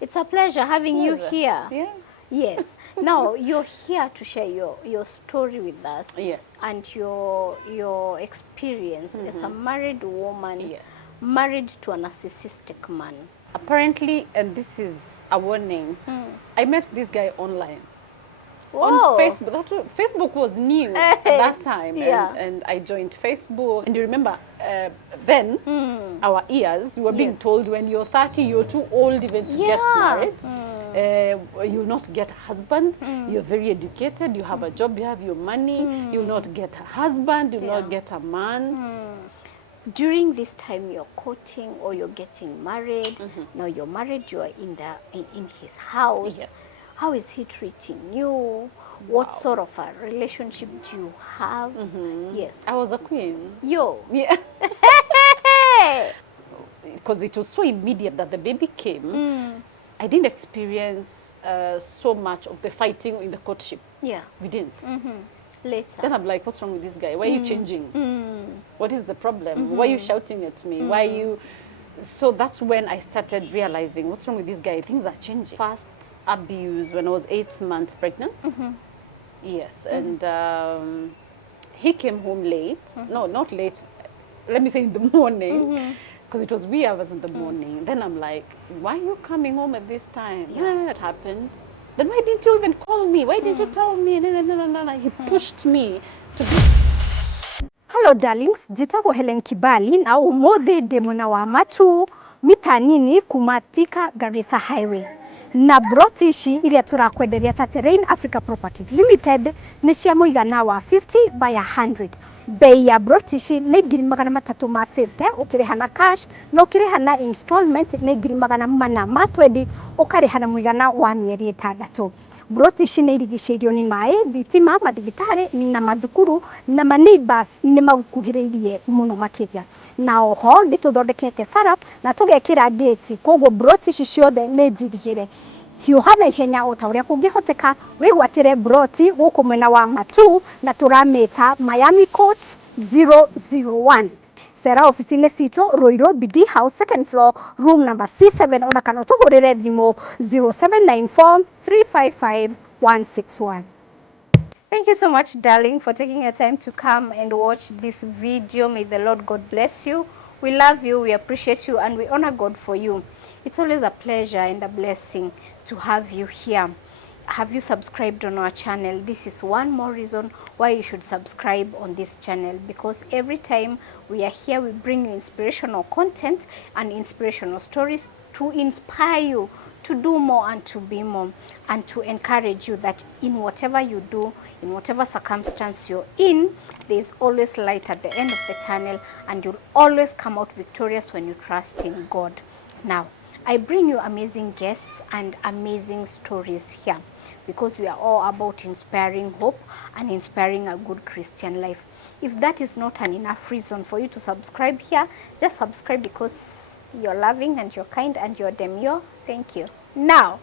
It's a pleasure having you here. Yeah. Yes. Now, you're here to share your story with us. Yes. And your experience as a married woman, Yes. married to a narcissistic man. Apparently, and this is a warning, I met this guy online. On Whoa. Facebook. Facebook was new at that time. Yeah. And I joined Facebook. And you remember, then, our ears, we were being Yes. told when you're 30, you're too old even to get Yeah. married. You'll not get a husband. You're very educated. You have a job. You have your money. You'll not get a husband. You'll not get a man. During this time you're courting or you're getting married, now you're married, you're in his house. Yes. How is he treating you? What sort of a relationship do you have? Yes. I was a queen. Yo. Yeah. Hey. Because it was so immediate that the baby came. I didn't experience so much of the fighting in the courtship. Yeah. We didn't. Later. Then I'm like, what's wrong with this guy? Why are you changing? What is the problem? Why are you shouting at me? Why are you... So that's when I started realizing, what's wrong with this guy? Things are changing. First abuse when I was 8 months pregnant. Yes, and he came home late. No, not late. Let me say in the morning. Because it was wee hours in the morning. Then I'm like, why are you coming home at this time? Yeah, it happened. Then why didn't you even call me? Why didn't you tell me? No. He pushed me to be... Hello darlings, jitagwo Helen Kibali na umuthi ndi mwena wa matu mita nini kuma Thika Garissa Highway. Na broti ici iria turakwenderia ta Terrain Africa Property Limited ni cia muigana wa 50 by 100. Bei ya broti ici ni 350 ukiriha na cash na ukiriha na installment ni 420 ukariha na muigana wa mieri 6. Broti ici nĩ irigicĩirio nĩ maĩ, thitima, mathibitari na mathukuru na ma neighbors nĩ makuhĩrĩirie mũno makĩria. Na oho nĩ tũthondekete bara na tũgekĩra gate, koguo broti ici ciothe nĩ njirigĩre. Hiũha na ihenya o ta ũrĩa kũngĩhoteka wĩgwatĩre broti gũkũ mwena wa Matu na tũramĩta Miami Court 001. Sera ofisini citũ Ruiru BD House second floor room number C7 ona kana tũhũrĩre thimũ 0794 355 161. Thank you so much, darling, for taking your time to come and watch this video. May the Lord God bless you. We love you, we appreciate you, and we honor God for you. It's always a pleasure and a blessing to have you here. Have you subscribed on our channel? This is one more reason why you should subscribe on this channel, because every time we are here, we bring you inspirational content and inspirational stories to inspire you to do more and to be more, and to encourage you that in whatever you do, in whatever circumstance you're in, there's always light at the end of the tunnel, and you'll always come out victorious when you trust in God. Now, I bring you amazing guests and amazing stories here, because we are all about inspiring hope and inspiring a good Christian life. If that is not an enough reason for you to subscribe here, just subscribe because you're loving and you're kind and you're demure. Thank you. Now,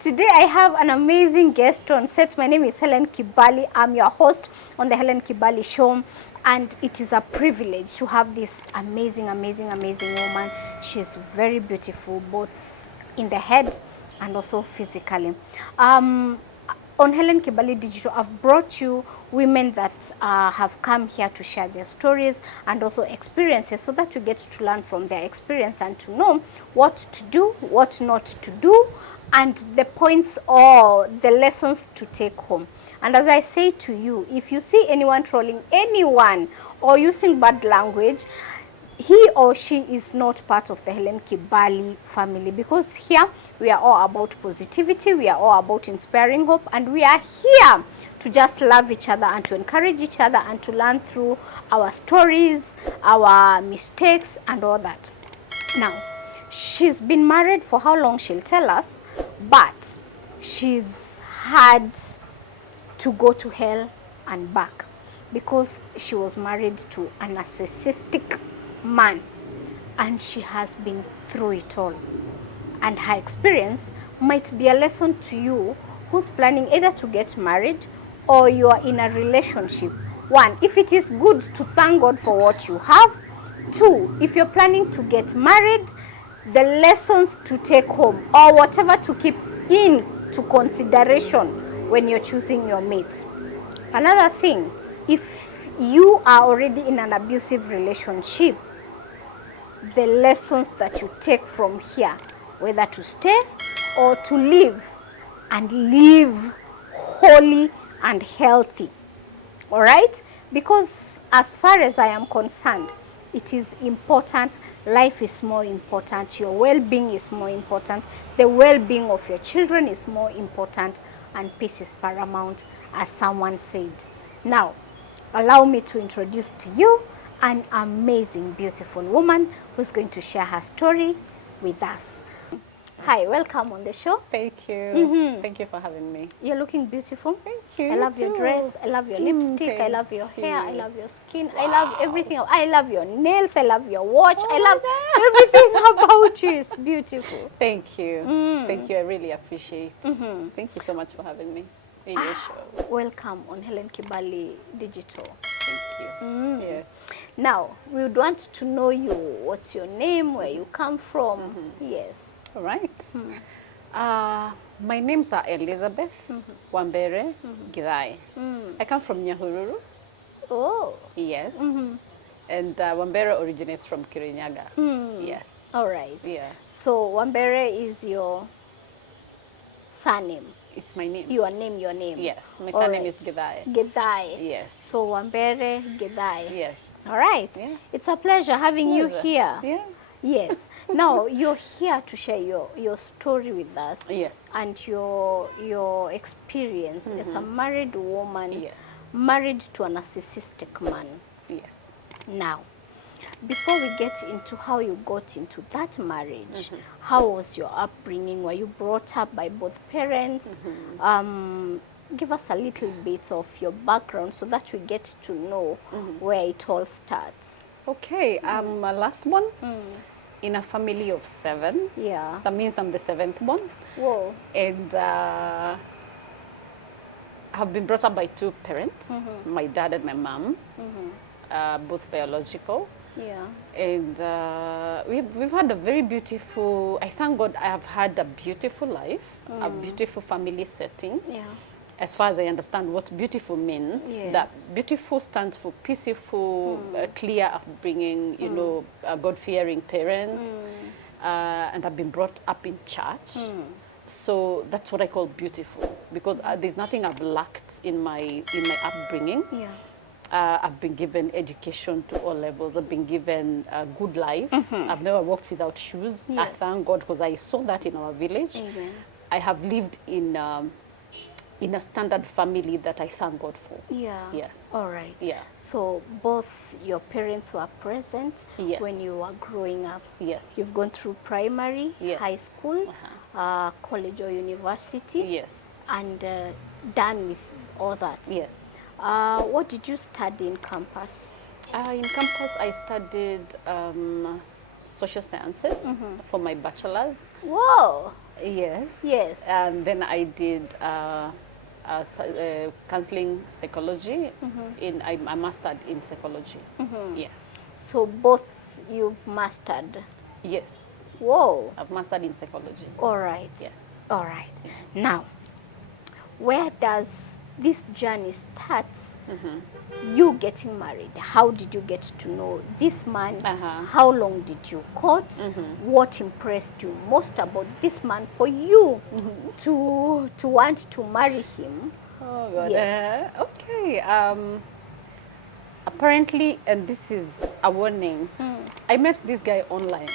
today I have an amazing guest on set. My name is Helen Kibali. I'm your host on the Helen Kibali Show, and it is a privilege to have this amazing woman. She's very beautiful, both in the head and also physically. On Helen Kibali Digital, I've brought you women that have come here to share their stories and also experiences, so that you get to learn from their experience and to know what to do, what not to do, and the points or the lessons to take home. And as I say to you, if you see anyone trolling anyone or using bad language, he or she is not part of the Helen Kibali family, because here we are all about positivity, we are all about inspiring hope, and we are here to just love each other and to encourage each other and to learn through our stories, our mistakes and all that. Now, she's been married for how long she'll tell us, but she's had to go to hell and back because she was married to a narcissistic man, and she has been through it all. And her experience might be a lesson to you who's planning either to get married or you are in a relationship. One, if it is good to thank God for what you have. Two, if you're planning to get married, the lessons to take home, or whatever to keep into consideration when you're choosing your mate. Another thing, if you are already in an abusive relationship, the lessons that you take from here, whether to stay or to live, and live holy and healthy. All right? Because as far as I am concerned, it is important. Life is more important. Your well-being is more important. The well-being of your children is more important. And peace is paramount, as someone said. Now, allow me to introduce to you an amazing, beautiful woman who's going to share her story with us. Hi, welcome on the show. Thank you. Thank you for having me. You're looking beautiful. Thank you. I love your dress. I love your lipstick. I love your hair. I love your skin. I love everything. I love your nails. I love your watch. I love everything about you. It's beautiful. Thank you. Thank you. I really appreciate. Thank you so much for having me in your show. Welcome on Helen Kibali Digital. Thank you. Yes. Now, we would want to know you. What's your name? Where you come from? Yes. All right. My names are Elizabeth Wambere Githai. I come from Nyahururu. Oh. Yes. And Wambere originates from Kirinyaga. Yes. All right. Yeah. So Wambere is your surname. It's my name. Your name. Yes. My All surname right. is Githai. Githai. Yes. So Wambere Githai. Yes. All right. Yeah. It's a pleasure having you Pleasure. here. Yeah. Yes. Now you're here to share your story with us. Yes. And your experience as a married woman. Yes. Married to a narcissistic man. Yes. Now, before we get into how you got into that marriage, how was your upbringing? Were you brought up by both parents? Give us a little bit of your background so that we get to know where it all starts. Okay, I'm a last one in a family of 7. Yeah. That means I'm the 7th one. Whoa. And have been brought up by 2 parents, my dad and my mom, both biological. Yeah. And we've had a very beautiful, I thank God I have had a beautiful life, a beautiful family setting. Yeah. As far as I understand what beautiful means, Yes. that beautiful stands for peaceful, clear upbringing, you know, God-fearing parents, and I've been brought up in church. So that's what I call beautiful, because there's nothing I've lacked in my upbringing. Yeah. I've been given education to all levels. I've been given a good life. I've never walked without shoes. I Yes. thank God, because I saw that in our village. Amen. I have lived in a standard family that I thank God for. Yeah. Yes. All right. Yeah. So both your parents were present Yes. when you were growing up. Yes. You've gone through primary, Yes. high school, college or university, Yes. and done with all that. Yes. What did you study in campus? In campus, I studied social sciences for my bachelor's. Whoa. Yes. Yes. And then I did counseling psychology. I mastered in psychology. Yes. So both you've mastered. Yes. Whoa. I've mastered in psychology. All right. Yes. All right. Now, where does this journey start? You getting married. How did you get to know this man? How long did you court? What impressed you most about this man for you to want to marry him? Oh God. Yes. Okay. Apparently, and this is a warning, I met this guy online.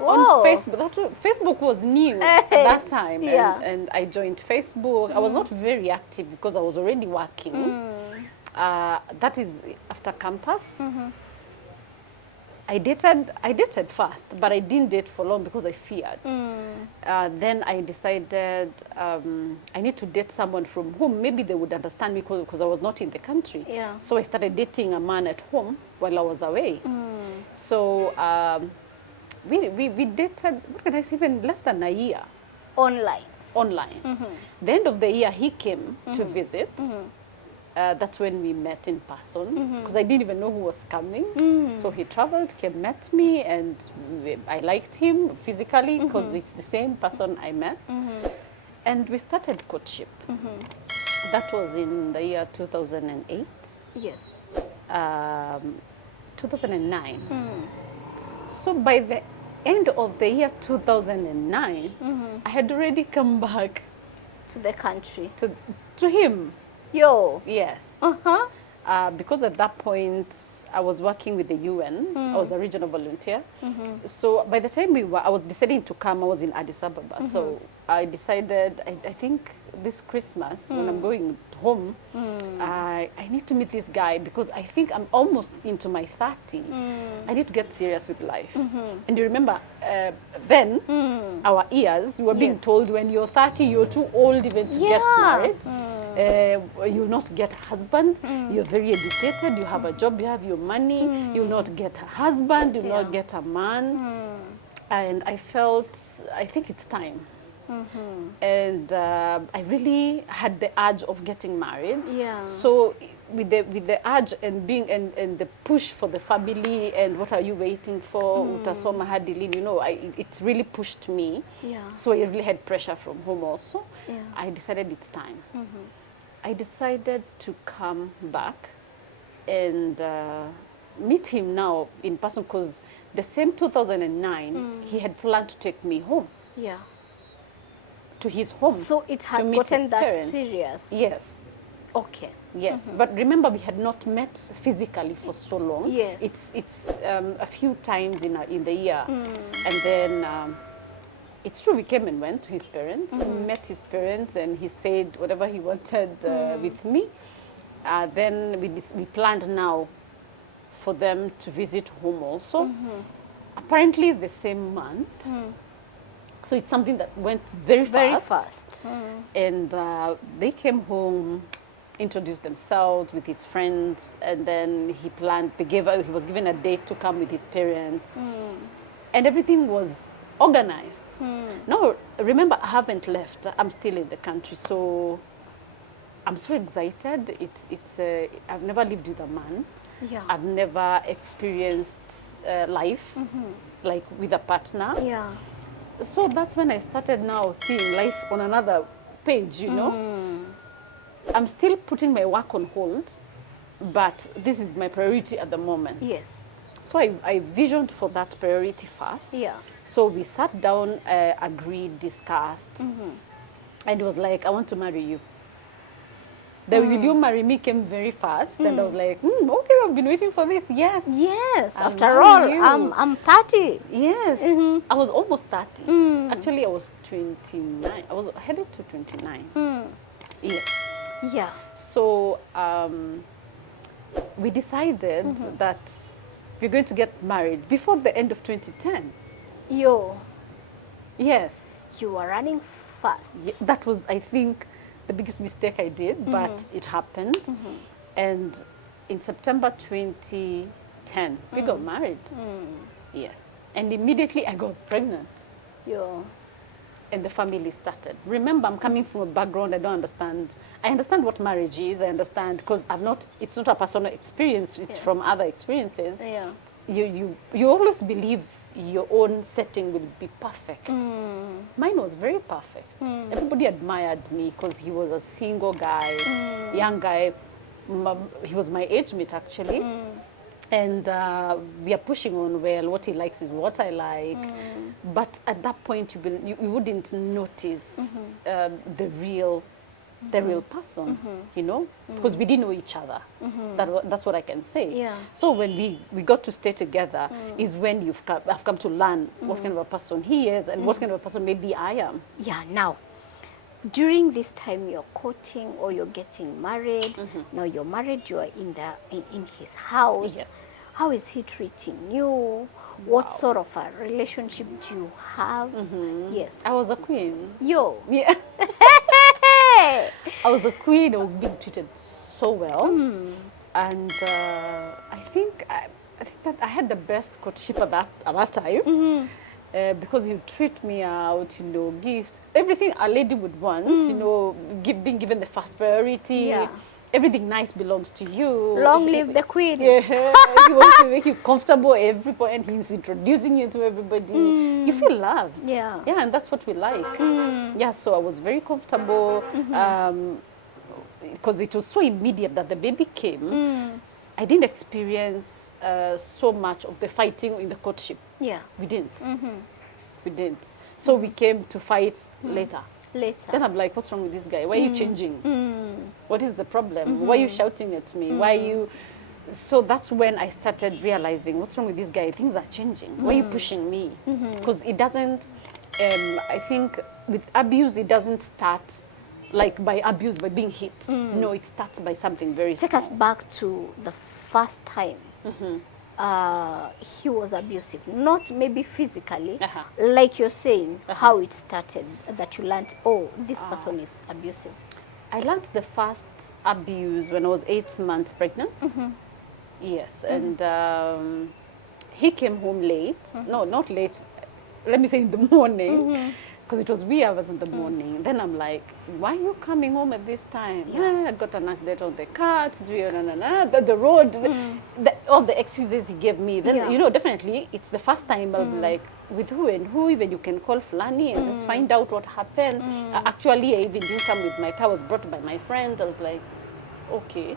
On Whoa. Facebook. Facebook was new at that time. Yeah. And I joined Facebook. I was not very active because I was already working. That is after campus. I dated first, but I didn't date for long because I feared. Then I decided I need to date someone from whom maybe they would understand me because I was not in the country. Yeah. So I started dating a man at home while I was away. So we dated, what can I say, even less than a year. Online. Online. The end of the year, he came to visit. that's when we met in person, because I didn't even know who was coming. So he traveled, came, met me, and I liked him physically because it's the same person I met. And we started courtship. That was in the year 2008. Yes. 2009. So by the end of the year 2009, I had already come back To the country. to him. Yo. Yes. Because at that point, I was working with the UN. I was a regional volunteer. So by the time I was deciding to come, I was in Addis Ababa. So I decided, I think this Christmas, when I'm going home, I need to meet this guy because I think I'm almost into my 30. I need to get serious with life. And you remember, then, our ears, we were being told when you're 30, you're too old even to get married. You'll not get a husband. You're very educated. You have a job. You have your money. You'll not get a husband. You'll not get a man. And I felt, I think it's time. And I really had the urge of getting married. Yeah. So with the urge and being and the push for the family and what are you waiting for, utasoma hadi lini, you know, it's really pushed me. Yeah. So I really had pressure from home also. Yeah. I decided it's time. I decided to come back and meet him now in person because the same 2009, he had planned to take me home, Yeah. to his home. So it to had meet gotten his that parents. serious. Yes. Okay. Yes, but remember we had not met physically for so long. Yes. It's a few times in the year, and then it's true we came and went to his parents, met his parents, and he said whatever he wanted with me. Then we planned now for them to visit home also. Apparently the same month. So it's something that went very fast. Very fast. And they came home, introduced themselves with his friends, and then he planned, he was given a date to come with his parents. And everything was organized. Now, remember, I haven't left. I'm still in the country, so I'm so excited. I've never lived with a man. Yeah. I've never experienced life like with a partner. Yeah. So that's when I started now seeing life on another page, you know. I'm still putting my work on hold, but this is my priority at the moment. Yes. So I visioned for that priority first. Yeah. So we sat down, agreed, discussed, and it was like, I want to marry you. The will you marry me came very fast, and I was like, okay, I've been waiting for this. Yes. Yes. I'll After marry all, you. I'm 30. Yes. I was almost 30. Actually, I was 29. I was headed to 29. Yes. Yeah. So we decided that we're going to get married before the end of 2010. Yo, Yes. you are running fast. That was, I think, the biggest mistake I did, but it happened. And in September 2010, we got married. Yes. And immediately I got pregnant. Yo. And the family started. Remember, I'm coming from a background I don't understand. I understand what marriage is. I understand because it's not a personal experience. It's from other experiences. Yeah. You always believe your own setting will be perfect. Mine was very perfect. Everybody admired me because he was a single guy, young guy. He was my age mate actually. And we are pushing on, well, what he likes is what I like. But at that point, you wouldn't notice the real person, you know, because we didn't know each other. That's what I can say. Yeah. So when we got to stay together is when I've come to learn what kind of a person he is and what kind of a person maybe I am. Yeah. Now, during this time you're courting or you're getting married, now you're married, you are in his house. Yes. How is he treating you? What sort of a relationship do you have? Yes. I was a queen. Yo. Yeah. I was a queen. I was being treated so well. And I think that I had the best courtship at that time. Because you treat me out, you know, gifts, everything a lady would want, you know, being given the first priority. Yeah. everything nice belongs to you. Long live the queen. Yeah, he wants to make you comfortable at every point, and he's introducing you to everybody. You feel loved. Yeah. Yeah, and that's what we like. Yeah, so I was very comfortable because it was so immediate that the baby came. I didn't experience so much of the fighting in the courtship. Yeah. We didn't. We didn't. So we came to fight later. Later. Then I'm like, what's wrong with this guy? Why are you changing? What is the problem? Why are you shouting at me? Why are you... So that's when I started realizing, what's wrong with this guy? Things are changing. Why are you pushing me? Because it doesn't... I think with abuse, it doesn't start like by abuse, by being hit. No, it starts by something very Take small. us back to the first time he was abusive. Not maybe physically, like you're saying, how it started, that you learned, oh, this person is abusive. I learned the first abuse when I was 8 months pregnant. Yes, and he came home late. No, not late. Let me say in the morning, because it was wee hours in the morning. Then I'm like, why are you coming home at this time? Yeah, I got an accident on the car, the road, all the excuses he gave me. Then, you know, definitely, it's the first time I'll be like, with who and who, even you can call Fulani and just find out what happened. Actually, I even didn't come with my car, I was brought by my friend. I was like, okay.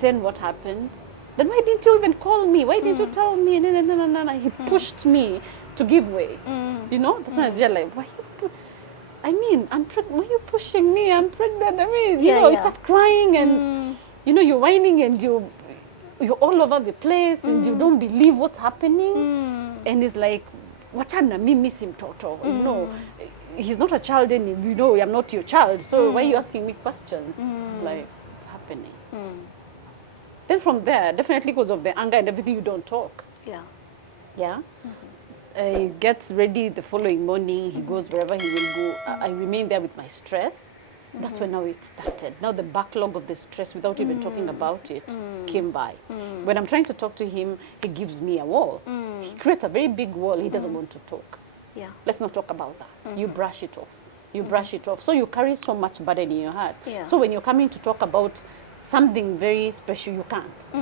Then what happened? Then why didn't you even call me? Why didn't you tell me? No. He pushed me to give way. You know, that's when I realized, why you I mean, why are you pushing me? I'm pregnant. I mean, you know, you start crying and, you know, you're whining and you're all over the place and you don't believe what's happening. And it's like, wachana mi miss him toto. You know, he's not a child and you know, I'm not your child. So why are you asking me questions? Like, what's happening? Then from there, definitely because of the anger and everything, you don't talk. Yeah. Yeah. He gets ready the following morning. He goes wherever he will go. I remain there with my stress. That's when now it started. Now the backlog of the stress, without even talking about it, came by. When I'm trying to talk to him, he gives me a wall. He creates a very big wall. He doesn't want to talk. Yeah. Let's not talk about that. You brush it off. You brush it off. So you carry so much burden in your heart. Yeah. So when you're coming to talk about something very special, you can't.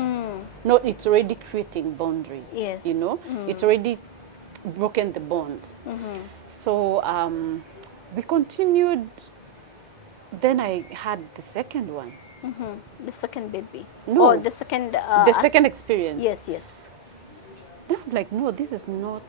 No, it's already creating boundaries. Yes. You know, it's already broken the bond. So we continued. Then I had the second one. The second baby. No. Or the second... The second experience. Yes. Then I'm like, no, this is not...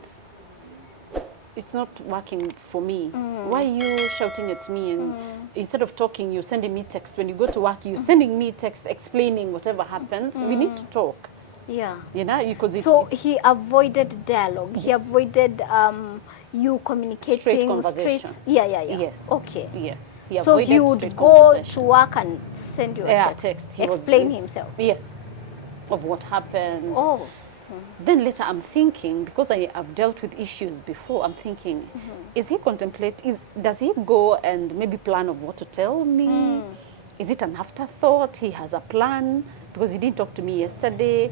It's not working for me. Why are you shouting at me? And instead of talking, you're sending me text. When you go to work, you're sending me text explaining whatever happened. We need to talk. Yeah. You know, because So he avoided dialogue. He avoided you communicating. Straight conversation. Yeah. Yes. Okay. Yes. So he would go to work and send you a text. He explain himself. Yes. Of what happened. Oh. Then later I'm thinking, because I've dealt with issues before, I'm thinking, is he does he go and maybe plan of what to tell me? Is it an afterthought? He has a plan because he didn't talk to me yesterday.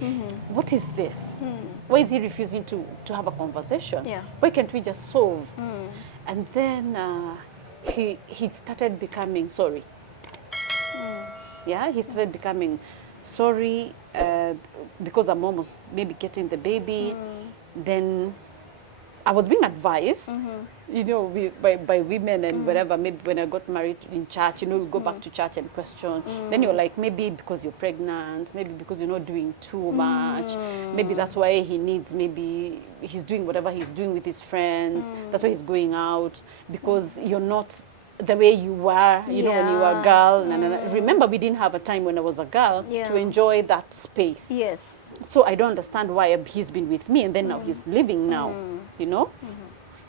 What is this? Why is he refusing to have a conversation? Yeah. Why can't we just solve? And then he started becoming sorry. Yeah, he started becoming sorry because I'm almost maybe getting the baby. Then I was being advised, you know, by women and whatever. Maybe when I got married in church, you know, we go back to church and question. Then you're like, maybe because you're pregnant, maybe because you're not doing too much. Maybe that's why he needs, maybe he's doing whatever he's doing with his friends. That's why he's going out, because you're not the way you were, you know, when you were a girl. Remember, we didn't have a time when I was a girl to enjoy that space. Yes. So I don't understand why he's been with me and then now he's leaving now, you know?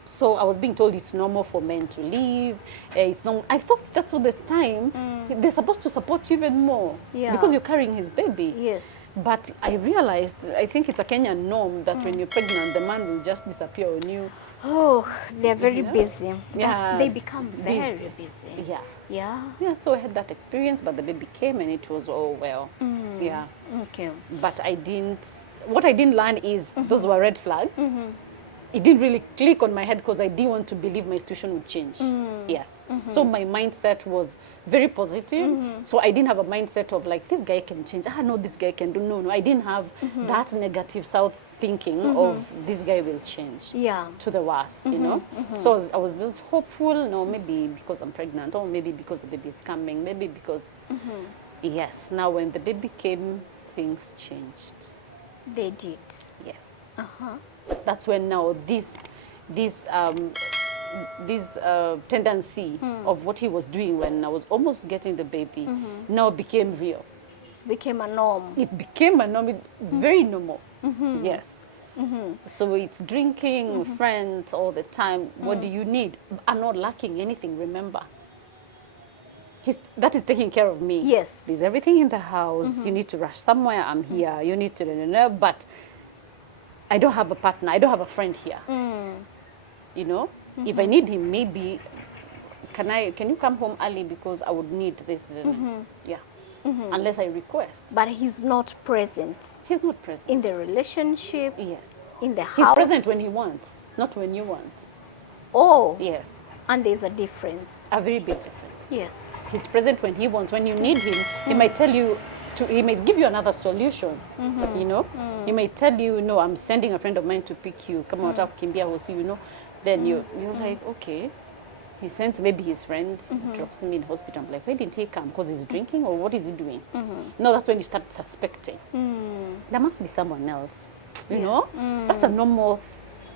So I was being told it's normal for men to leave. It's normal. I thought that's what the time they're supposed to support you even more because you're carrying his baby. Yes. But I realized, I think it's a Kenyan norm that when you're pregnant, the man will just disappear on you. Oh, they're very busy. Yeah. They become very busy. Yeah. Yeah. Yeah, so I had that experience, but the baby came and it was all well. Yeah. Okay. But what I didn't learn is those were red flags. it didn't really click on my head because I didn't want to believe my situation would change. Yes. So my mindset was very positive. So I didn't have a mindset of like, this guy can change. No, this guy can do. No, I didn't have that negative south thinking of this guy will change to the worse, you know. So I was just hopeful, no, maybe because I'm pregnant, or maybe because the baby is coming, maybe because, yes. Now when the baby came, things changed. They did. Yes. That's when now this tendency of what he was doing when I was almost getting the baby now became real. It became a norm. It became a norm, very normal. Yes. So it's drinking with friends all the time. What do you need? I'm not lacking anything, remember. That is taking care of me. Yes. There's everything in the house. You need to rush somewhere, I'm here. You need to, but I don't have a partner. I don't have a friend here. You know, if I need him, maybe, can you come home early because I would need this. Yeah. Unless I request. But he's not present. He's not present. In the relationship. Yes. In the house. He's present when he wants, not when you want. Oh. Yes. And there's a difference. A very big difference. Yes. He's present when he wants. When you need him, he might tell you, he might give you another solution, you know. He might tell you, no, I'm sending a friend of mine to pick you. Come out of Kimbia, we'll see, you know. Then you're like, okay. He sends maybe his friend, drops him in hospital. I'm like, why didn't he come? Because he's drinking, or what is he doing? No, that's when you start suspecting. There must be someone else, you know. That's a normal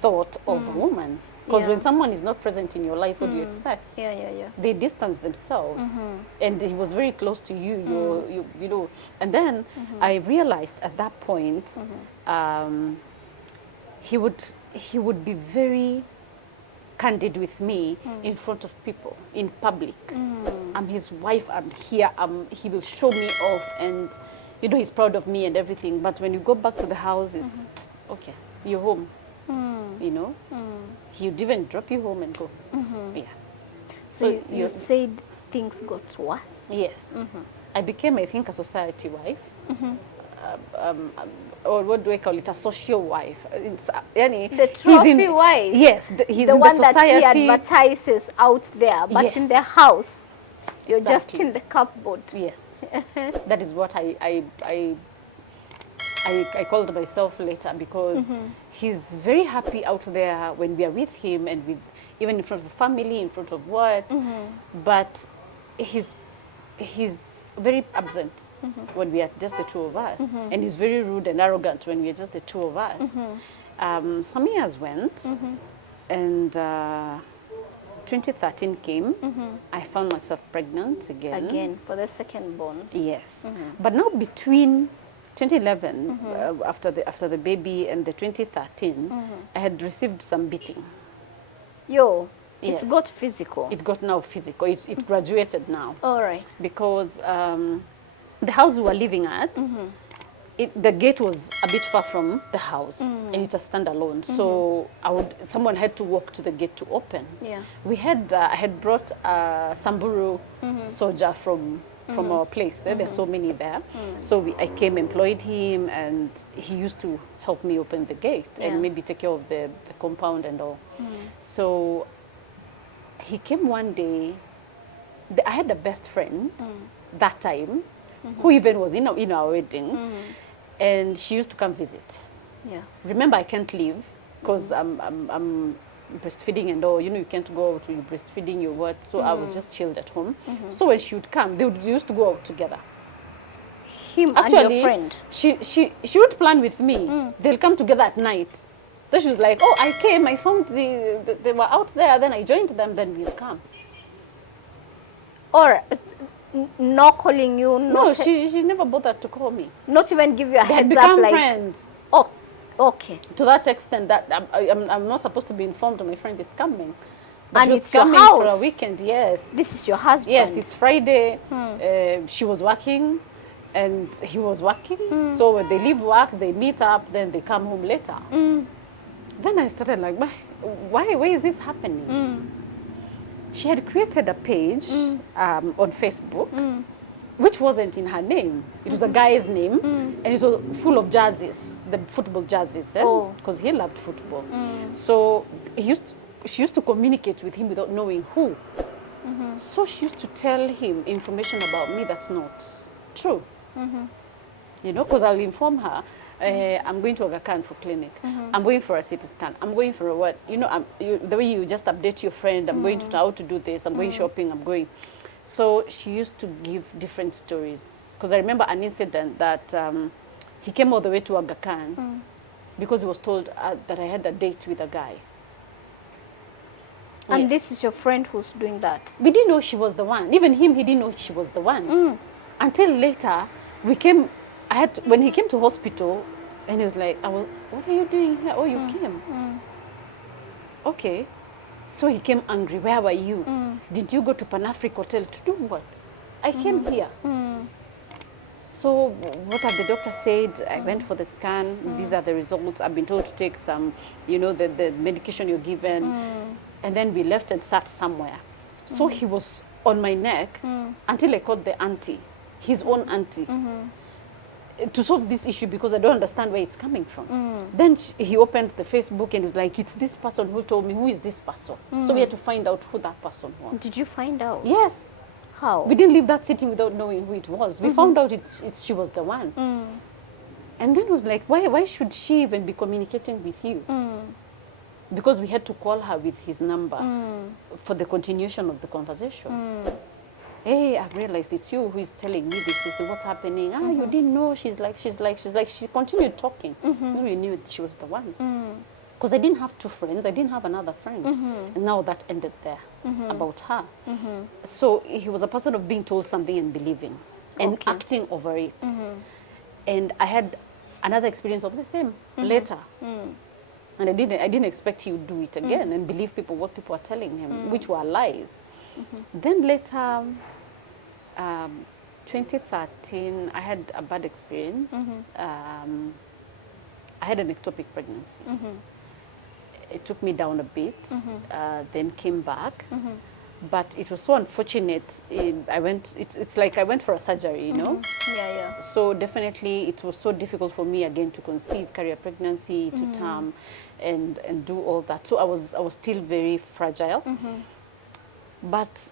thought of a woman. Because when someone is not present in your life, what do you expect? They distance themselves. And he was very close to you, you know. And then I realized at that point, he would be very candid with me in front of people, in public. I'm his wife, I'm here, he will show me off, and you know, he's proud of me and everything. But when you go back to the house, it's okay, you're home. You know, he would even drop you home and go. Yeah. So you said things got worse? Yes. I became, I think, a society wife. Or what do I call it? A social wife. The trophy wife. Yes, he's the in one the society. that he advertises out there, but in the house, you're just Exactly. in the cupboard. Yes. That is what I called myself later, because he's very happy out there when we are with him, and with even in front of the family, in front of what, but he's very absent when we are just the two of us, and he's very rude and arrogant when we are just the two of us. Some years went, and 2013 came. I found myself pregnant again. Again, for the second born. Yes. But now between 2011, after the baby, and the 2013, I had received some beating. Yo, Yes. it's got physical. It got now physical. It graduated now. All right. Because the house we were living at, the gate was a bit far from the house, and it's a standalone. So someone had to walk to the gate to open. Yeah. We had I had brought a Samburu soldier from our place. There are so many there. So I came, employed him, and he used to help me open the gate and maybe take care of the compound and all. So he came one day. I had a best friend that time, who even was in our wedding, and she used to come visit. Yeah. Remember, I can't leave because I'm breastfeeding and all. You know, you can't go out when you're breastfeeding, your what. So I was just chilled at home. So when she would come, they used to go out together. Him Actually, and your friend. She would plan with me. They'll come together at night. Then she was like, oh, I came, I found they were out there, then I joined them, then we'll come. Or not calling you, No, she never bothered to call me. not even give you a They had heads up, become like, friends. oh, okay. To that extent that I'm not supposed to be informed my friend is coming. But And she was it's your coming for a house. weekend, yes. This is your husband. Yes, it's Friday. She was working and he was working. So when they leave work, they meet up, then they come home later. Then I started like, why is this happening? She had created a page on Facebook which wasn't in her name. It was a guy's name, and it was full of jerseys, the football jerseys, because he loved football. So she used to communicate with him without knowing who. So she used to tell him information about me that's not true. You know, because I'll inform her, I'm going to Aga Khan for clinic. I'm going for a CT scan. I'm going for a what? You know, the way you just update your friend, I'm going to out to do this, I'm going shopping, I'm going. So she used to give different stories. Because I remember an incident that he came all the way to Aga Khan because he was told that I had a date with a guy. And this is your friend who's doing that? We didn't know she was the one. Even him, he didn't know she was the one. Until later, when he came to hospital, and he was like, what are you doing here? Oh, you came. Okay. So he came angry. Where were you? Did you go to Pan-Africa Hotel to do what? I came here. So what have the doctor said? I went for the scan. These are the results. I've been told to take some, you know, the medication you're given. And then we left and sat somewhere. So he was on my neck until I called the auntie, his own auntie, to solve this issue because I don't understand where it's coming from. Then he opened the Facebook and was like, it's this person who told me, who is this person? So we had to find out who that person was. Did you find out? Yes. How? We didn't leave that sitting without knowing who it was. We found out she was the one. And then it was like, why should she even be communicating with you? Because we had to call her with his number for the continuation of the conversation. Hey, I've realized it's you who is telling me this. This is what's happening. You didn't know. She's like. She continued talking. We knew she was the one. Because I didn't have two friends. I didn't have another friend. And now that ended there about her. So he was a person of being told something and believing and acting over it. And I had another experience of the same later. And I didn't expect he would do it again and believe what people were telling him, which were lies. Then later, 2013, I had a bad experience. I had an ectopic pregnancy. It took me down a bit, then came back. But it was so unfortunate. It's like I went for a surgery, you know? Yeah. So definitely it was so difficult for me again to conceive, carry a pregnancy, to term, and do all that. So I was still very fragile. But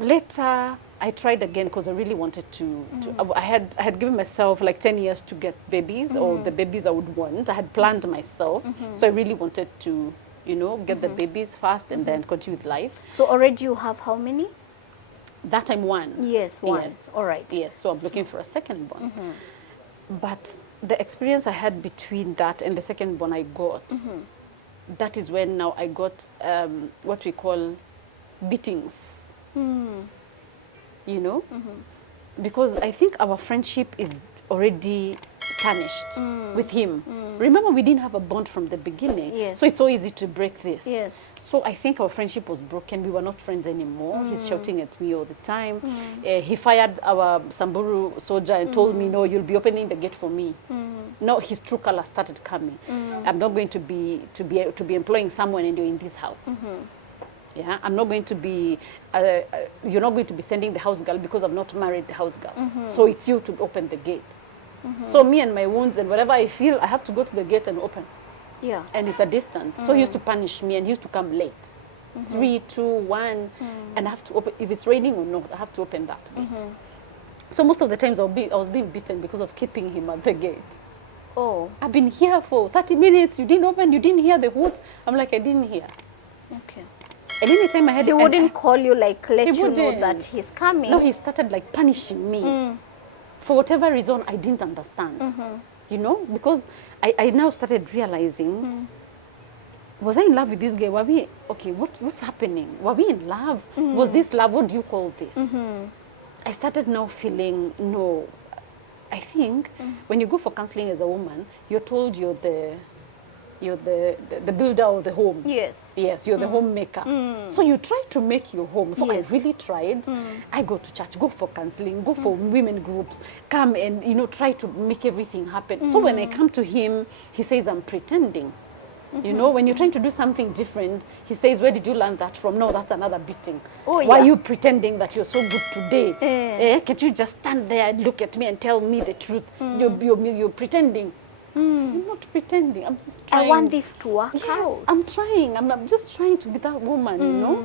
later I tried again because I really wanted to I had given myself like 10 years to get babies or the babies I would want. I had planned myself. So I really wanted to, you know, get the babies first and then continue with life. So already you have how many? That time one. Yes, one. Yes. All right. Yes, so I'm looking for a second born. But the experience I had between that and the second born I got, that is when now I got what we call beatings. You know? Because I think our friendship is already tarnished with him. Remember, we didn't have a bond from the beginning. Yes. So it's so easy to break this. Yes. So I think our friendship was broken. We were not friends anymore. He's shouting at me all the time. He fired our Samburu soldier and told me, no, you'll be opening the gate for me. Now his true color started coming. I'm not going to be employing someone and you're in this house. Yeah, I'm not going to be, you're not going to be sending the house girl because I've not married the house girl. So it's you to open the gate. So me and my wounds and whatever I feel, I have to go to the gate and open. Yeah. And it's a distance. So he used to punish me and he used to come late. 3, 2, 1, and I have to open, if it's raining or not, I have to open that gate. So most of the times I was being beaten because of keeping him at the gate. Oh. I've been here for 30 minutes, you didn't open, you didn't hear the hoots. I'm like, I didn't hear. Okay. And anytime I had... He wouldn't call you, like, let he you know wouldn't. that he's coming. No, he started, like, punishing me. For whatever reason, I didn't understand. You know, because I now started realizing, was I in love with this guy? Were we, okay, what's happening? Were we in love? Was this love? What do you call this? I started now feeling, no, I think when you go for counseling as a woman, you're told you're the builder of the home. Yes. Yes, you're the homemaker. So you try to make your home. So Yes. I really tried. I go to church, go for counseling, go for women groups, come and, you know, try to make everything happen. So when I come to him, he says I'm pretending. You know, when you're trying to do something different, he says, where did you learn that from? No, that's another beating. Oh, Why are yeah. you pretending that you're so good today? Can't you just stand there and look at me and tell me the truth? You're pretending. I'm not pretending. I'm just trying. I want this to work Yes, out. I'm trying. I'm just trying to be that woman, you know.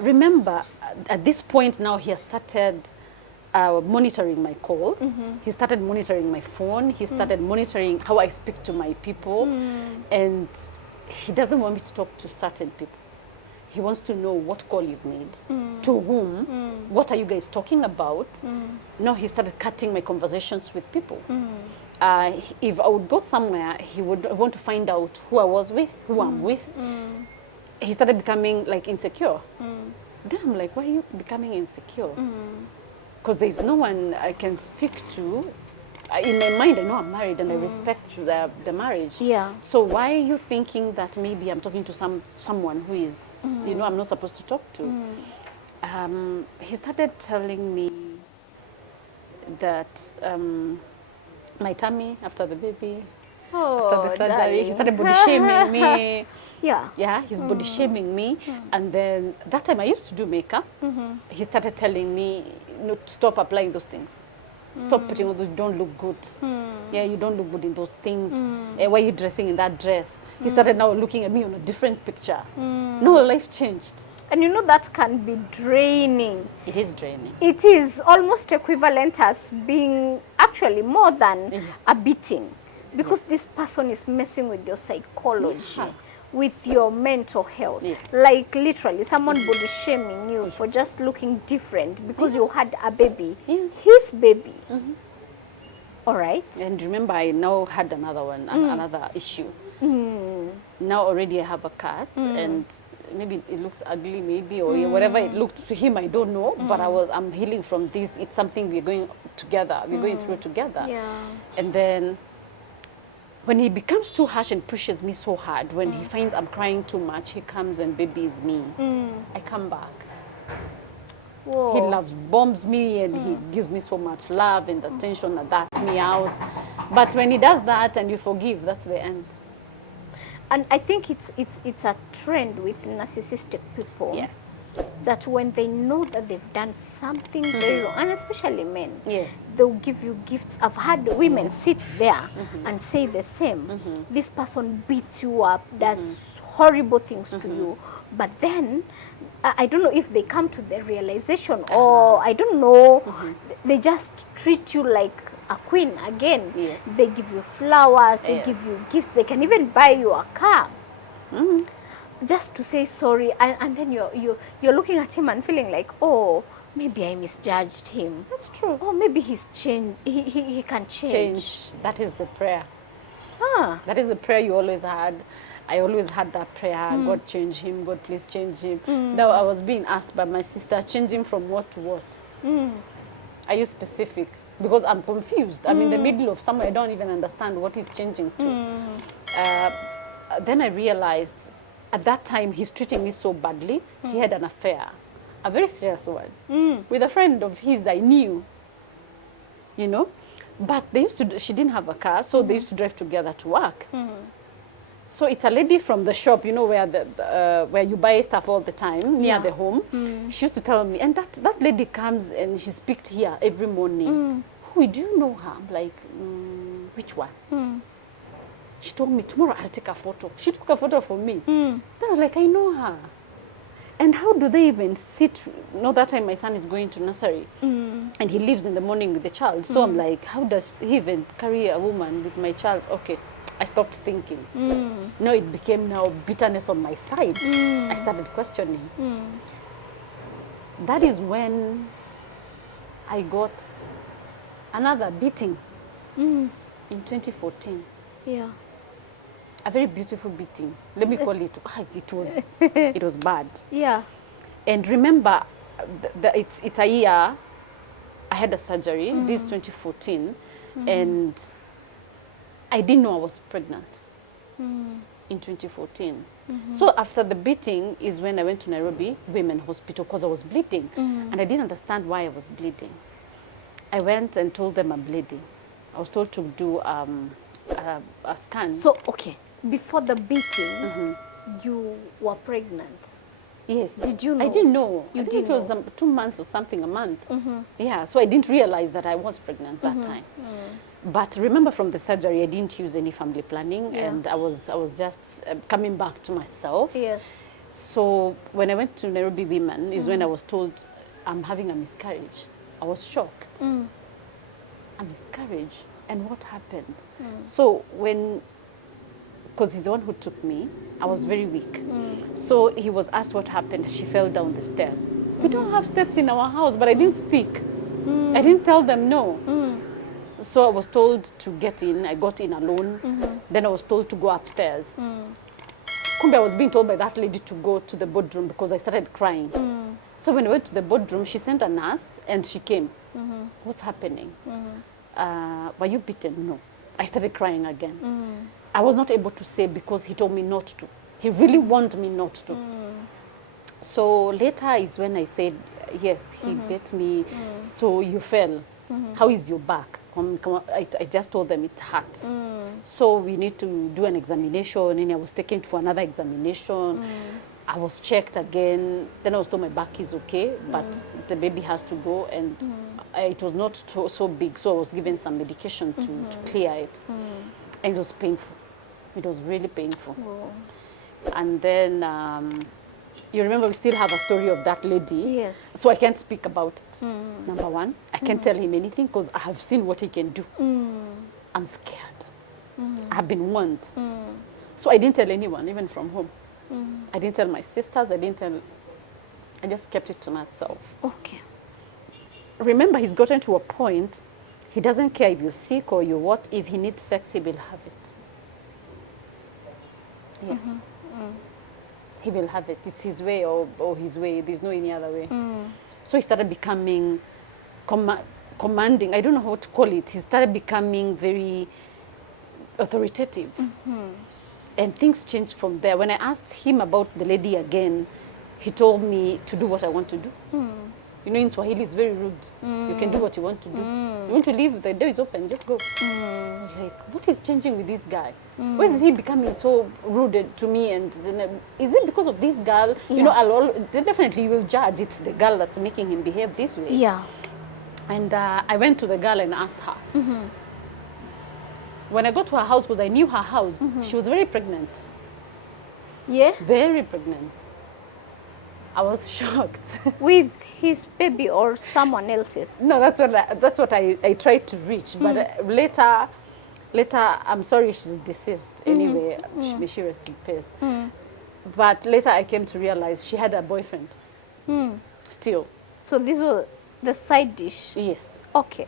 Remember, at this point now, he has started monitoring my calls. He started monitoring my phone. He started monitoring how I speak to my people. And he doesn't want me to talk to certain people. He wants to know what call you've made, to whom, what are you guys talking about. Now he started cutting my conversations with people. If I would go somewhere, he would want to find out who I was with, who I'm with. He started becoming like insecure. Then I'm like, why are you becoming insecure? Because there's no one I can speak to. In my mind, I know I'm married and I respect the marriage. Yeah. So why are you thinking that maybe I'm talking to someone who is, you know, I'm not supposed to talk to? He started telling me that my tummy after the baby, after the surgery, darling. he started body shaming me. Yeah. He's body shaming me. And then that time I used to do makeup. He started telling me, you know, to stop applying those things. Stop putting on those, you don't look good. Yeah, you don't look good in those things. Why are you dressing in that dress? He started now looking at me on a different picture. No, life changed. And you know that can be draining. It is draining. It is almost equivalent as being actually more than a beating. Because this person is messing with your psychology. With your mental health. Like literally someone body shaming you for just looking different because you had a baby. His baby. All right. And remember, I now had another one, another issue. Now already I have a cat and maybe it looks ugly maybe or whatever it looked to him, I don't know. But I'm healing from this. It's something we're going together. We're going through together. Yeah. And then when he becomes too harsh and pushes me so hard, when he finds I'm crying too much, he comes and babies me. I come back. Whoa. He bombs me and he gives me so much love and attention that that's me out. But when he does that and you forgive, that's the end. And I think it's a trend with narcissistic people. Yes. That when they know that they've done something very wrong, and especially men, Yes. they'll give you gifts. I've had women sit there and say the same. This person beats you up, does horrible things to you, but then I don't know if they come to the realization or I don't know, they just treat you like a queen again. Yes. They give you flowers, they give you gifts, they can even buy you a car. Just to say sorry, and then you're looking at him and feeling like, oh, maybe I misjudged him. That's true. Oh, maybe he's changed. He can change. That is the prayer. Ah. That is the prayer you always had. I always had that prayer. God change him. God please change him. Now I was being asked by my sister, change him from what to what? Are you specific? Because I'm confused. I'm in the middle of somewhere. I don't even understand what he's changing to. Then I realized at that time he's treating me so badly. He had an affair, a very serious one, with a friend of his I knew, you know. But they used to, she didn't have a car, so they used to drive together to work. So it's a lady from the shop, you know, where you buy stuff all the time, near the home. She used to tell me, and that lady comes and she's picked here every morning. Who, do you know her? I'm like, which one? She told me, tomorrow I'll take a photo. She took a photo for me. Then I was like, I know her. And how do they even sit? You know, that time my son is going to nursery. And he leaves in the morning with the child. So I'm like, how does he even carry a woman with my child? Okay, I stopped thinking. No, it became now bitterness on my side. I started questioning. That is when I got another beating in 2014. Yeah. A very beautiful beating. Let me call it. It was bad. Yeah. And remember, it's a year. I had a surgery. This 2014, and I didn't know I was pregnant in 2014. So after the beating is when I went to Nairobi Women Hospital because I was bleeding, and I didn't understand why I was bleeding. I went and told them I'm bleeding. I was told to do a scan. So, okay, before the beating, you were pregnant. Yes. Did you know? I didn't know. You I think didn't it was know. 2 months or something, a month. Yeah, so I didn't realize that I was pregnant that time. But remember, from the surgery, I didn't use any family planning, Yeah. and I was just coming back to myself. Yes. So when I went to Nairobi Women is when I was told I'm having a miscarriage. I was shocked. A miscarriage? And what happened? So when, because he's the one who took me, I was very weak. So he was asked what happened. She fell down the stairs. We don't have steps in our house, but I didn't speak. I didn't tell them no. So I was told to get in. I got in alone. Then I was told to go upstairs. Kumbe, I was being told by that lady to go to the boardroom because I started crying. So when I went to the boardroom, she sent a nurse and she came. What's happening? Were you beaten? No. I started crying again. I was not able to say because he told me not to. He really wanted me not to. So later is when I said, yes, he beat me. So you fell. How is your back? Come, I just told them it hurts. So we need to do an examination, and I was taken for another examination. I was checked again. Then I was told my back is okay, but the baby has to go, and it was not so big, so I was given some medication to clear it. And it was painful. It was really painful. And then you remember we still have a story of that lady. Yes. So I can't speak about it. Number one, I can't tell him anything because I have seen what he can do. I'm scared. I have been warned. So I didn't tell anyone, even from home. I didn't tell my sisters. I just kept it to myself. Okay. Remember, he's gotten to a point, he doesn't care if you're sick or you're what. If he needs sex, he will have it. Yes. He will have it. It's his way or his way. There's no any other way. So he started becoming commanding. I don't know how to call it. He started becoming very authoritative. And things changed from there. When I asked him about the lady again, he told me to do what I want to do. You know, in Swahili, it's very rude. You can do what you want to do. You want to leave, the door is open, just go. I was like, what is changing with this guy? Why is he becoming so rude to me? And is it because of this girl? You know, definitely you will judge it's the girl that's making him behave this way. Yeah. And I went to the girl and asked her. When I got to her house, because I knew her house, she was very pregnant. Yeah. Very pregnant. I was shocked. With his baby or someone else's? No, that's what I tried to reach. But later, I'm sorry she's deceased. Anyway, may she rest in peace. But later I came to realize she had a boyfriend. Still. So this was the side dish? Yes. Okay.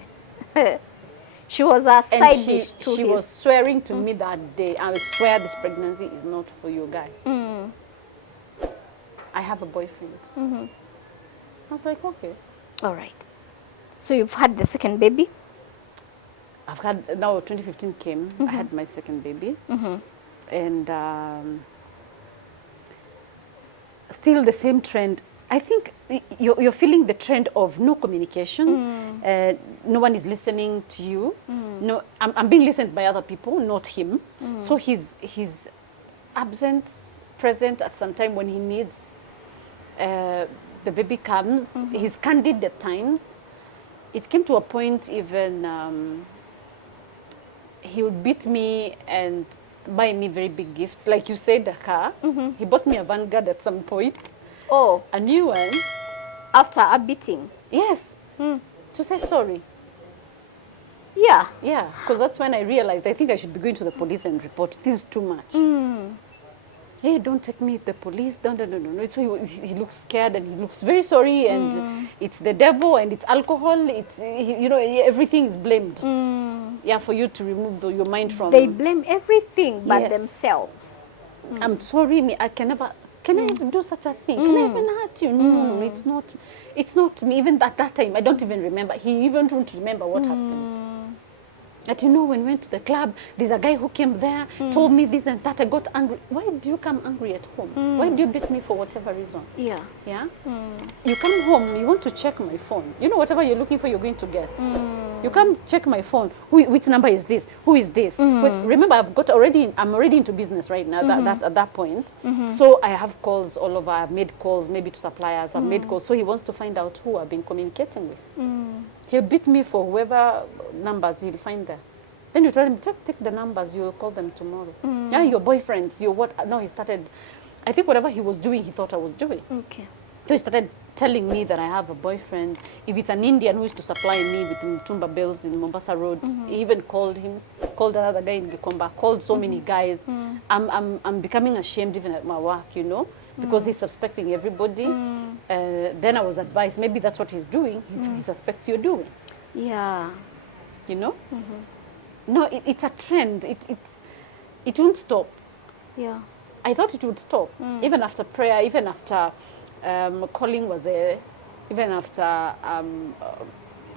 She was a side dish to she his... was swearing to me that day, I swear this pregnancy is not for you, guy. I have a boyfriend. I was like, okay. All right. So you've had the second baby? I've had, now 2015 came, I had my second baby. And still the same trend. I think you're feeling the trend of no communication. No one is listening to you. No, I'm being listened by other people, not him. So he's absent, present at some time when he needs. The baby comes. He's candid at times. It came to a point even he would beat me and buy me very big gifts. Like you said, a car. He bought me a Vanguard at some point. Oh. A new one. After a beating? Yes. To say sorry. Yeah. Yeah, because that's when I realized I think I should be going to the police and report. This is too much. Hey, don't take me to the police. No. It's he looks scared and he looks very sorry and it's the devil and it's alcohol. It's, you know, everything is blamed. Yeah, for you to remove your mind from... They blame everything but Yes. themselves. I'm sorry, I can never... Can I even do such a thing? Can I even hurt you? No, it's not me. Even at that time, I don't even remember. He even don't remember what happened. That, you know, when we went to the club, there's a guy who came there, told me this and that. I got angry. Why do you come angry at home? Why do you beat me for whatever reason? Yeah. Yeah? You come home, you want to check my phone. You know, whatever you're looking for, you're going to get. You come check my phone. Which number is this? Who is this? But remember, I'm already into business right now, at that point. So I have calls all over. I've made calls maybe to suppliers. I've made calls. So he wants to find out who I've been communicating with. He'll beat me for whoever numbers he'll find there. Then you tell him, take the numbers, you'll call them tomorrow. Yeah, your boyfriends, your what? No, he started, I think whatever he was doing, he thought I was doing. Okay. So he started telling me that I have a boyfriend. If it's an Indian who used to supply me with Mtumba bills in Mombasa Road, he even called another guy in Gikomba, called so many guys. I'm becoming ashamed even at my work, you know, because he's suspecting everybody. Then I was advised, maybe that's what he's doing. He suspects you're doing. Yeah. You know? No, it's a trend. It won't stop. Yeah. I thought it would stop. Even after prayer, even after calling was there, even after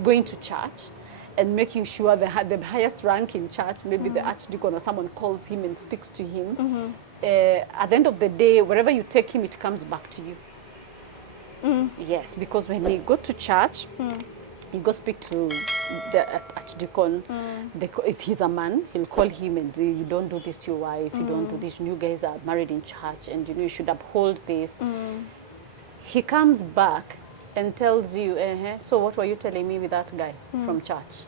going to church and making sure the highest rank in church, maybe the archdeacon or someone calls him and speaks to him. At the end of the day, wherever you take him, it comes back to you. Yes, because when you go to church, you go speak to the archdeacon. If he's a man, he'll call him and say, you don't do this to your wife, you don't do this. You guys are married in church and you know you should uphold this. He comes back and tells you, so what were you telling me with that guy from church?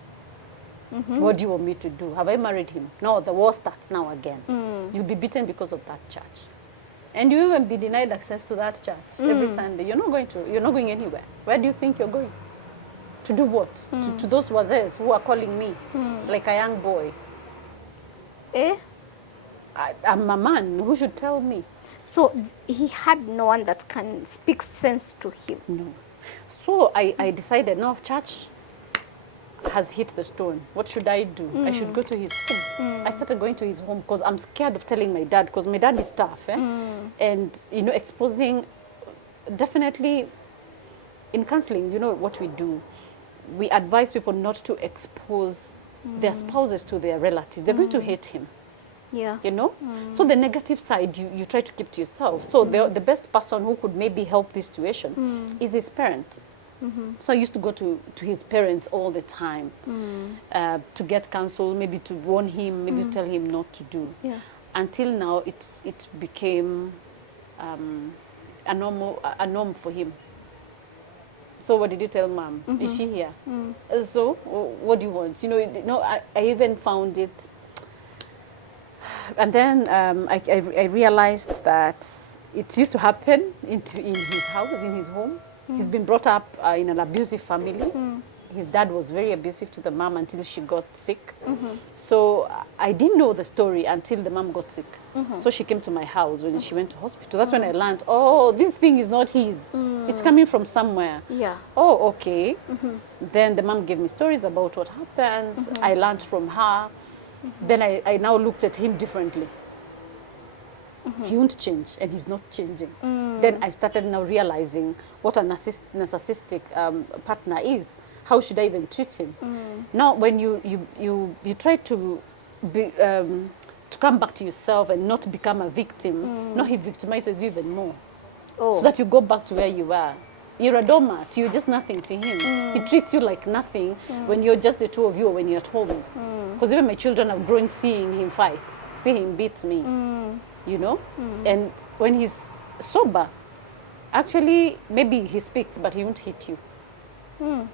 What do you want me to do? Have I married him? No, the war starts now again. You'll be beaten because of that church. And you even be denied access to that church every Sunday. You're not going anywhere. Where do you think you're going? To do what? To those wazes who are calling me like a young boy. I'm a man. Who should tell me? So he had no one that can speak sense to him. No. So I decided, no, church has hit the stone. What should I do? I should go to his home. I started going to his home because I'm scared of telling my dad, because my dad is tough. And, you know, exposing, definitely in counseling, you know what we do. We advise people not to expose their spouses to their relatives. They're going to hate him. Yeah. You know? So the negative side, you try to keep to yourself. So the best person who could maybe help this situation is his parents. So I used to go to his parents all the time to get counsel, maybe to warn him, maybe to tell him not to do. Yeah. Until now, it became a norm for him. So what did you tell mom? Is she here? So what do you want? You know, I even found it. And then I realized that it used to happen in his house, in his home. He's been brought up in an abusive family. His dad was very abusive to the mom until she got sick. So I didn't know the story until the mom got sick. So she came to my house when she went to hospital. That's when I learned, oh, this thing is not his. It's coming from somewhere. Yeah. Oh, okay. Then the mom gave me stories about what happened. I learned from her. Then I now looked at him differently. He won't change, and he's not changing. Then I started now realizing what a narcissistic partner is. How should I even treat him? Now, when you try to be to come back to yourself and not become a victim, no, he victimizes you even more. So that you go back to where you were. You're a doormat. You're just nothing to him. He treats you like nothing when you're just the two of you or when you're at home. Because even my children have grown seeing him fight, see him beat me, you know? And when he's sober, actually, maybe he speaks, but he won't hit you.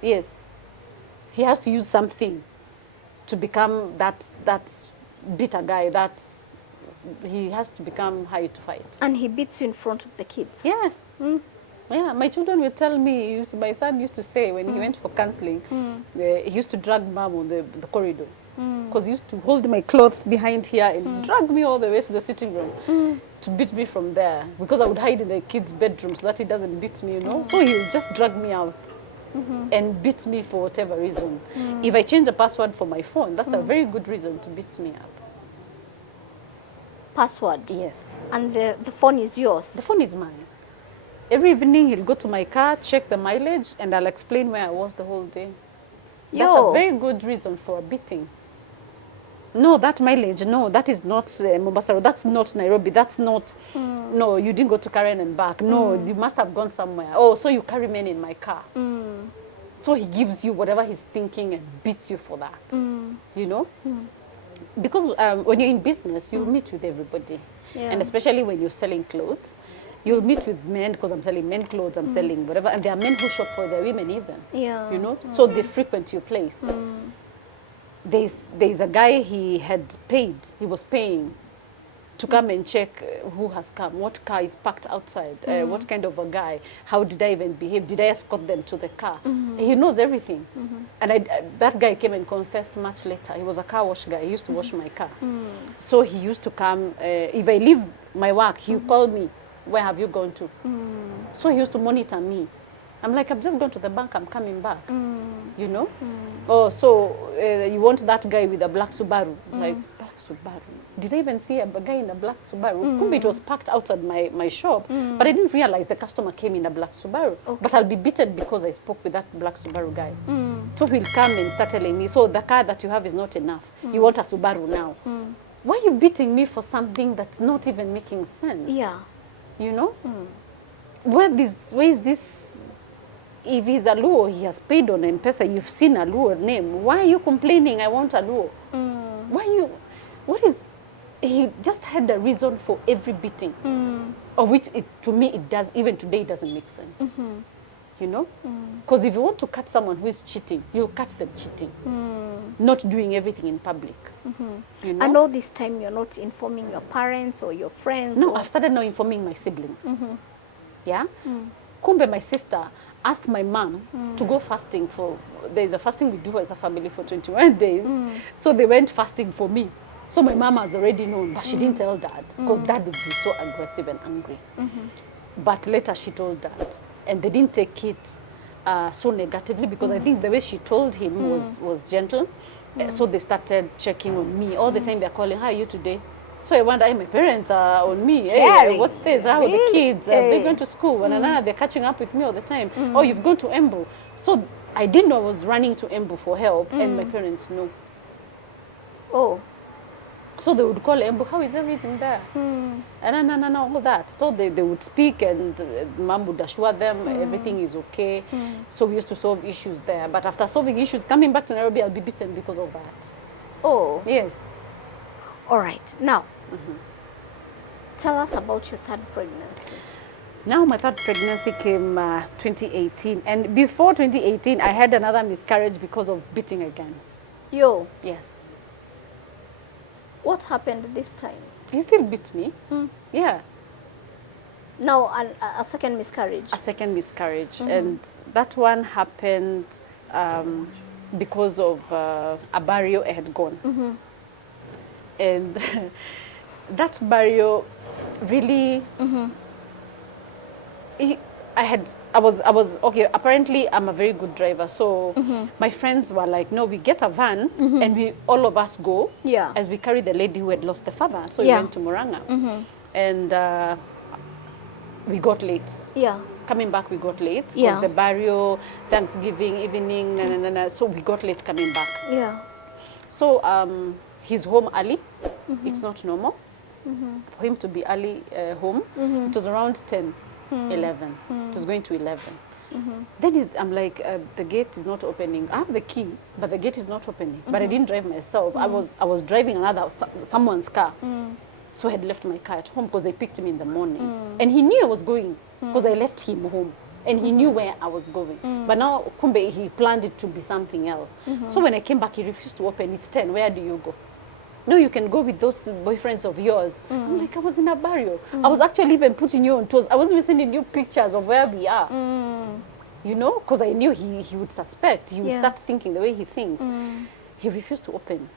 Yes. He has to use something to become that bitter guy, that he has to become high to fight. And he beats you in front of the kids. Yes. Yeah, my children will tell me, my son used to say when he went for counseling, he used to drag mom on the corridor. Because he used to hold my clothes behind here and drag me all the way to the sitting room to beat me from there. Because I would hide in the kids' bedroom so that he doesn't beat me, you know. So he would just drag me out and beat me for whatever reason. If I change the password for my phone, that's a very good reason to beat me up. Password? Yes. And the phone is yours? The phone is mine. Every evening he'll go to my car, check the mileage, and I'll explain where I was the whole day. That's a very good reason for a beating. no, that mileage, no, that is not Mombasa Road, that's not Nairobi, that's not, no, you didn't go to Karen and back. No, you must have gone somewhere. Oh, so you carry men in my car. So he gives you whatever he's thinking and beats you for that, you know? Because when you're in business, you'll meet with everybody. Yeah. And especially when you're selling clothes, you'll meet with men, because I'm selling men clothes, I'm selling whatever. And there are men who shop for their women even, Yeah. you know? So they frequent your place. There's a guy he was paying to come and check who has come, what car is parked outside, what kind of a guy, how did I even behave, did I escort them to the car? He knows everything. And that guy came and confessed much later. He was a car wash guy, he used to wash my car. So he used to come, if I leave my work, he'll call me, where have you gone to? So he used to monitor me. I'm like, I'm just going to the bank, I'm coming back, you know? Oh, so you want that guy with a black Subaru? Like, black Subaru? Did I even see a guy in a black Subaru? It was parked outside my shop, but I didn't realize the customer came in a black Subaru. Okay. But I'll be beaten because I spoke with that black Subaru guy. So he'll come and start telling me, so the car that you have is not enough. You want a Subaru now. Why are you beating me for something that's not even making sense? Yeah. You know? Where is this? If he's a Luo, he has paid on M-Pesa, you've seen a Luo name. Why are you complaining, I want a Luo? He just had a reason for every beating, of which, to me, it does, even today, it doesn't make sense. You know? Because if you want to catch someone who is cheating, you'll catch them cheating, not doing everything in public. You know? And all this time, you're not informing your parents or your friends? No, or... I've started now informing my siblings. Yeah? Kumbe, my sister asked my mom to go fasting there's a fasting we do as a family for 21 days. So they went fasting for me. So my mom has already known, but she didn't tell dad, because dad would be so aggressive and angry. But later she told dad, and they didn't take it so negatively, because I think the way she told him was gentle. So they started checking on me. All the time they're calling, how are you today? So I wonder, my parents are on me. Hey, what's this? How are the kids? They're going to school. They're catching up with me all the time. Oh, you've gone to Embu. So I didn't know I was running to Embu for help, and my parents know. Oh. So they would call Embu, how is everything there? And no, all that. So they would speak, and mom would assure them everything is okay. So we used to solve issues there. But after solving issues, coming back to Nairobi, I'll be beaten because of that. Oh. Yes. All right. Now, tell us about your third pregnancy. Now my third pregnancy came 2018. And before 2018, I had another miscarriage because of beating again. Yo. Yes. What happened this time? He still beat me. Yeah. No, a second miscarriage. A second miscarriage. And that one happened because of a barrier I had gone. And that barrier really, I was okay. Apparently, I'm a very good driver. So my friends were like, no, we get a van and all of us go. Yeah. As we carry the lady who had lost the father. So we went to Murang'a. And we got late. Yeah. Coming back, we got late. Because the barrier, Thanksgiving evening, so we got late coming back. Yeah. So he's home early. It's not normal for him to be early home. It was around 10, 11. It was going to 11. Then I'm like, the gate is not opening. I have the key, but the gate is not opening. But I didn't drive myself. I was driving someone's car. So I had left my car at home because they picked me in the morning. And he knew I was going because I left him home. And he knew where I was going. But now, kumbe, he planned it to be something else. So when I came back, he refused to open. It's 10. Where do you go? No, you can go with those boyfriends of yours. I'm like, I was in a barrio. I was actually even putting you on toes. I wasn't even sending you pictures of where we are. You know, because I knew he would suspect. He would start thinking the way he thinks. He refused to open.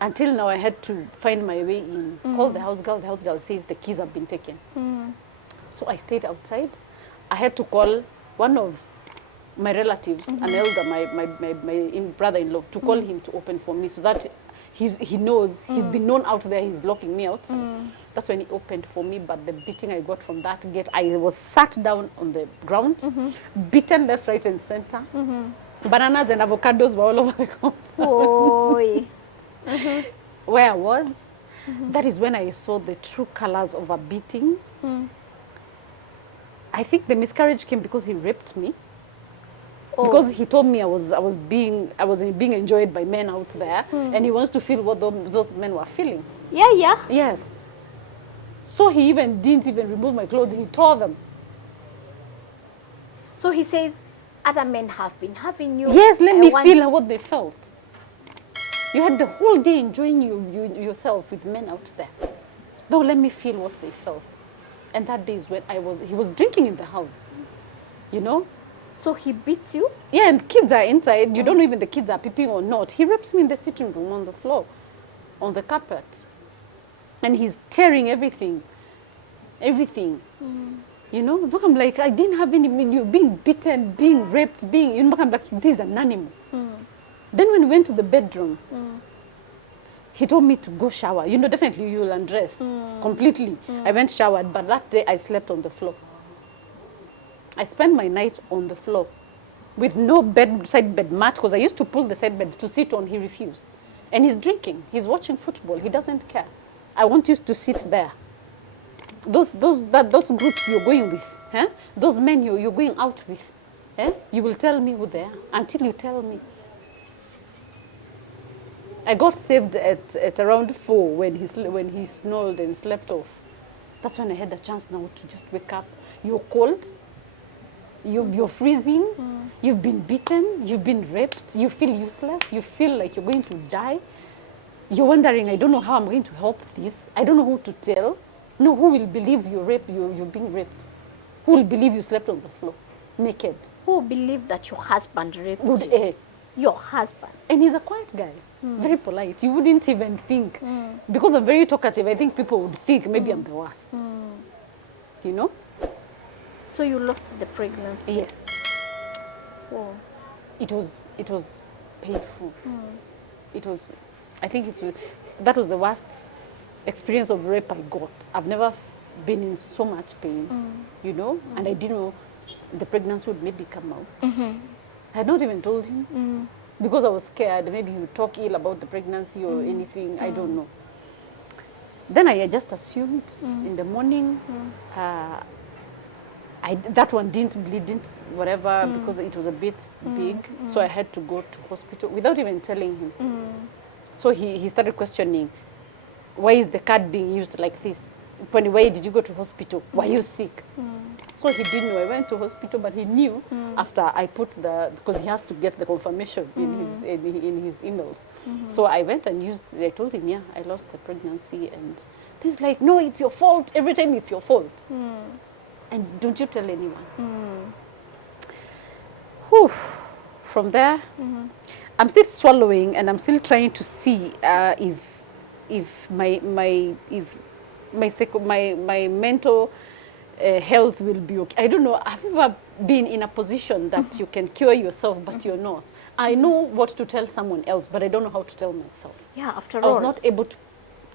Until now, I had to find my way in. Call the house girl. The house girl says the keys have been taken. So I stayed outside. I had to call one of my relatives, an elder, my brother-in-law, to call him to open for me so that he knows, he's been known out there, he's locking me outside. That's when he opened for me, but the beating I got from that gate, I was sat down on the ground, beaten left, right, and center. Bananas and avocados were all over the compound. Boy. where I was. That is when I saw the true colors of a beating. I think the miscarriage came because he raped me. Oh. Because he told me I was being enjoyed by men out there, and he wants to feel what those men were feeling. Yeah. Yes. So he even didn't even remove my clothes. He tore them. So he says, other men have been having you. Yes, let I me want- feel what they felt. You had the whole day enjoying yourself with men out there. Now let me feel what they felt. And that day is when he was drinking in the house, you know? So he beats you? Yeah, and kids are inside. You don't know even the kids are peeping or not. He rapes me in the sitting room on the floor, on the carpet. And he's tearing everything. Everything. You know? Look, I'm like, I didn't have any, you're being beaten, being raped, you know, I'm like, this is an animal. Then when we went to the bedroom, he told me to go shower. You know, definitely you will undress completely. I went showered, but that day I slept on the floor. I spent my night on the floor with no side bed mat, because I used to pull the side bed to sit on. He refused. And he's drinking. He's watching football. He doesn't care. I want you to sit there. Those groups you're going with, those men you're going out with, you will tell me who they are until you tell me. I got saved at around 4 when he snored and slept off. That's when I had a chance now to just wake up. You're cold. You're freezing. You've been beaten. You've been raped. You feel useless. You feel like you're going to die. You're wondering, I don't know how I'm going to help this. I don't know who to tell. No, who will believe you're being raped? Who will believe you slept on the floor, naked? Who believe that your husband raped Would you? Your husband. And he's a quiet guy, very polite. You wouldn't even think. Because I'm very talkative, I think people would think maybe I'm the worst. You know? So you lost the pregnancy? Yes. Oh. It was painful. It was, I think that was the worst experience of rape I got. I've never been in so much pain, you know? And I didn't know the pregnancy would maybe come out. I had not even told him because I was scared. Maybe he would talk ill about the pregnancy or anything. I don't know. Then I just assumed in the morning. That one didn't bleed, whatever, because it was a bit big. So I had to go to hospital without even telling him. So he started questioning, why is the card being used like this? Why did you go to hospital? Were you sick? So he didn't know. I went to hospital, but he knew after I put because he has to get the confirmation in his emails. So I went and I told him, yeah, I lost the pregnancy. And he's like, no, it's your fault. Every time it's your fault. And don't you tell anyone. Whew. From there, I'm still swallowing, and I'm still trying to see if my mental health will be okay. I don't know. I've never been in a position that you can cure yourself, but you're not. I know what to tell someone else, but I don't know how to tell myself. Yeah, after I all. was not able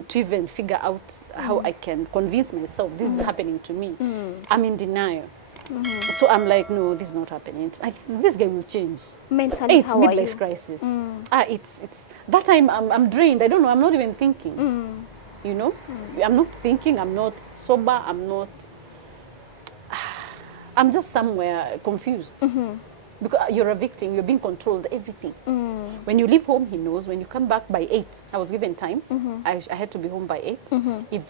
to even figure out how I can convince myself this is happening to me. I'm in denial. So I'm like, no, this is not happening. This guy will change. Mentally, It's how are midlife you? crisis. It's that time I'm drained. I don't know. I'm not even thinking. You know, I'm not thinking. I'm not sober. I'm just somewhere confused. Because you're a victim. You're being controlled. Everything. When you leave home, he knows. When you come back by 8, I was given time. I had to be home by 8. If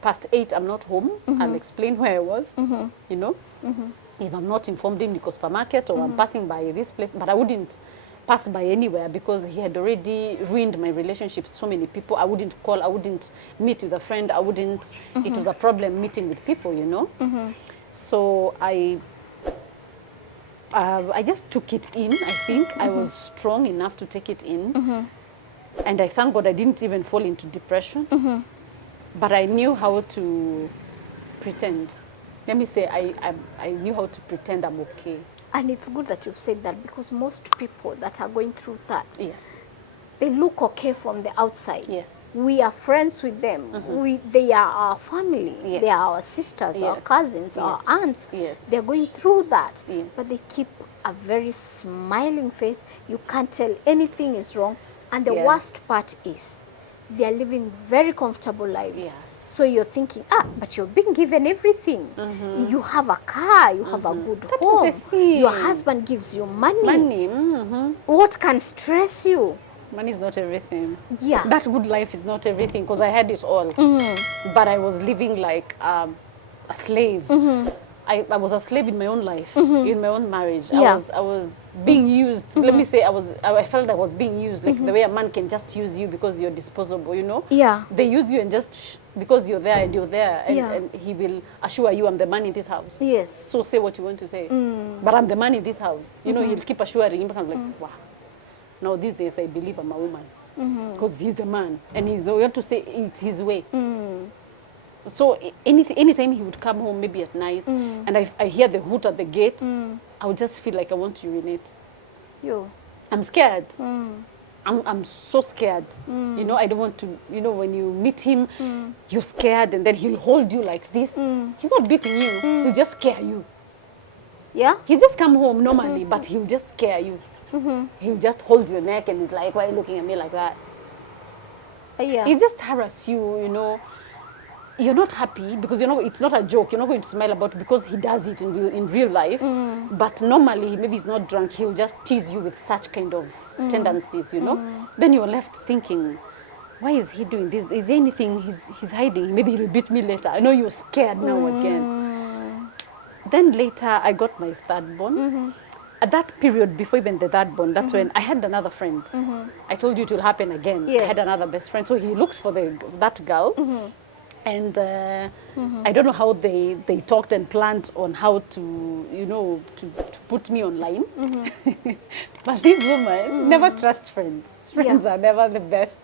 past 8 I'm not home, I'll explain where I was. You know. If I'm not informed in the supermarket or I'm passing by this place, but I wouldn't pass by anywhere because he had already ruined my relationship with so many people. I wouldn't call, I wouldn't meet with a friend, it was a problem meeting with people, you know. So I just took it in, I think. I was strong enough to take it in. And I thank God I didn't even fall into depression. But I knew how to pretend. Let me say, I knew how to pretend I'm okay. And it's good that you've said that, because most people that are going through that, Yes. they look okay from the outside. Yes. We are friends with them. They are our family. Yes. They are our sisters, our Yes. cousins, Yes. our aunts. Yes. They're going through that. Yes. But they keep a very smiling face. You can't tell anything is wrong. And the Yes. worst part is, they are living very comfortable lives. Yes. So you're thinking, but you're being given everything. You have a car, you have a good home. Your husband gives you money. Money. What can stress you? Money is not everything. Yeah. That good life is not everything, because I had it all. But I was living like a slave. I was a slave in my own life, in my own marriage. Yeah. I was being used. Let me say, I felt I was being used, like the way a man can just use you because you're disposable, you know? Yeah. They use you and just because you're there and you're there, and, Yeah. and he will assure you, I'm the man in this house. Yes. So say what you want to say. But I'm the man in this house. You know, he'll keep assuring you. I'm like, wow. Now these days I believe I'm a woman. Because he's the man. And he's the one to say it's his way. So anytime he would come home, maybe at night, and I hear the hoot at the gate, I would just feel like I want to urinate. You. I'm scared. I'm so scared. You know, I don't want to, you know, when you meet him, you're scared, and then he'll hold you like this. He's not beating you. He'll just scare you. Yeah. He'll just come home normally, but he'll just scare you. He'll just hold your neck and he's like, why are you looking at me like that? Yeah. He just harass you, you know. You're not happy because it's not a joke. You're not going to smile about it because he does it in real life. But normally, maybe he's not drunk. He'll just tease you with such kind of tendencies, you know. Then you're left thinking, why is he doing this? Is there anything he's hiding? Maybe he'll beat me later. I know you're scared now again. Then later, I got my third born. At that period, before even the third born, that's when I had another friend. I told you it will happen again. Yes. I had another best friend. So he looked for that girl. And I don't know how they talked and planned on how to, you know, to put me online. But this woman never trusts friends. Friends are never the best,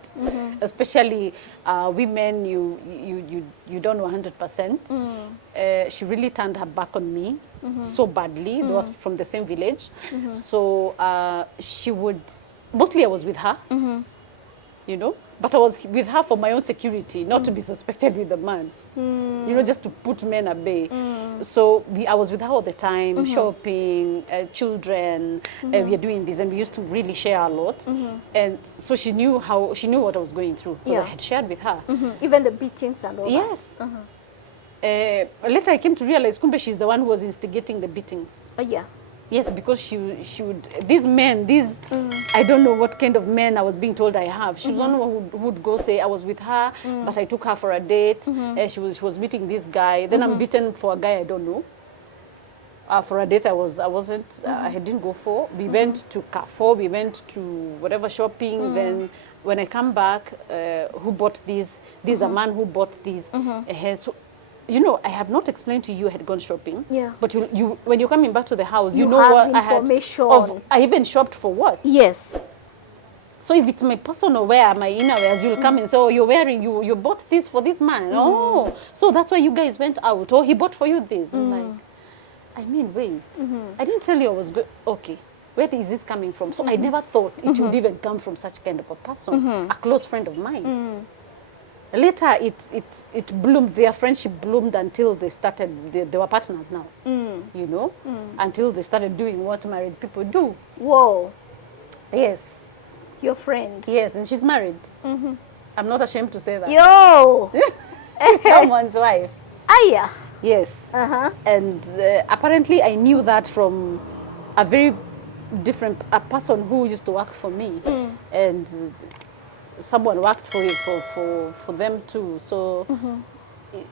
especially women. You don't know 100%. She really turned her back on me so badly. They was from the same village, so she would mostly I was with her. You know, but I was with her for my own security, not to be suspected with the man. You know, just to put men at bay. So I was with her all the time, shopping, children. We are doing this, and we used to really share a lot. And so she knew what I was going through because I had shared with her. Even the beatings and all. Yes. Later I came to realize, kumbe, she's the one who was instigating the beatings. Oh yeah. Yes, because she would, these men, I don't know what kind of men I was being told I have. She was one who would go say, I was with her, but I took her for a date. She was meeting this guy. Then I'm beaten for a guy I don't know. For a date I didn't go for. We went to Carrefour, we went to whatever shopping. Then when I come back, who bought this? This is a man who bought this. So, you know, I have not explained to you I had gone shopping. Yeah. But you when you're coming back to the house, you know what information. I even shopped for what? Yes. So if it's my personal wear, my inner wears, you'll come and say, oh, you're wearing, you bought this for this man. Oh, so that's why you guys went out. Oh, he bought for you this. I'm like, I mean, wait. I didn't tell you I was good. Okay. Where is this coming from? So I never thought it would even come from such kind of a person, a close friend of mine. Later, it bloomed. Their friendship bloomed until they started. They were partners now. You know, until they started doing what married people do. Whoa. Yes. Your friend. Yes, and she's married. I'm not ashamed to say that. Yo. She's someone's wife. Aya. Yes. And apparently, I knew that from a very different person who used to work for me, and. Someone worked for them too, so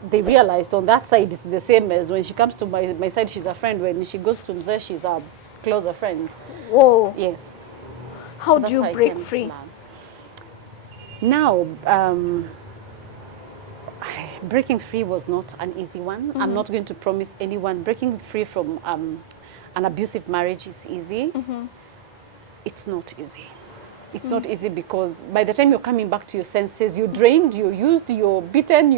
they realized on that side it's the same as when she comes to my side, she's a friend. When she goes to Mzee, she's a closer friend. Whoa. Yes. How do you break free? Now, breaking free was not an easy one. I'm not going to promise anyone breaking free from an abusive marriage is easy. It's not easy. It's not easy because by the time you're coming back to your senses, you're drained, you're used, you're beaten,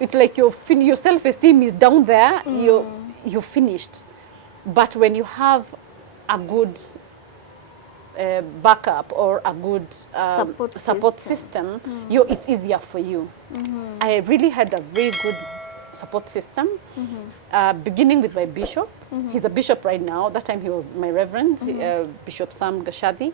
it's like your self-esteem is down there, you're finished. But when you have a good backup or a good support system, it's easier for you. I really had a very good support system, beginning with my bishop. He's a bishop right now. That time he was my reverend, Bishop Sam Gashadi.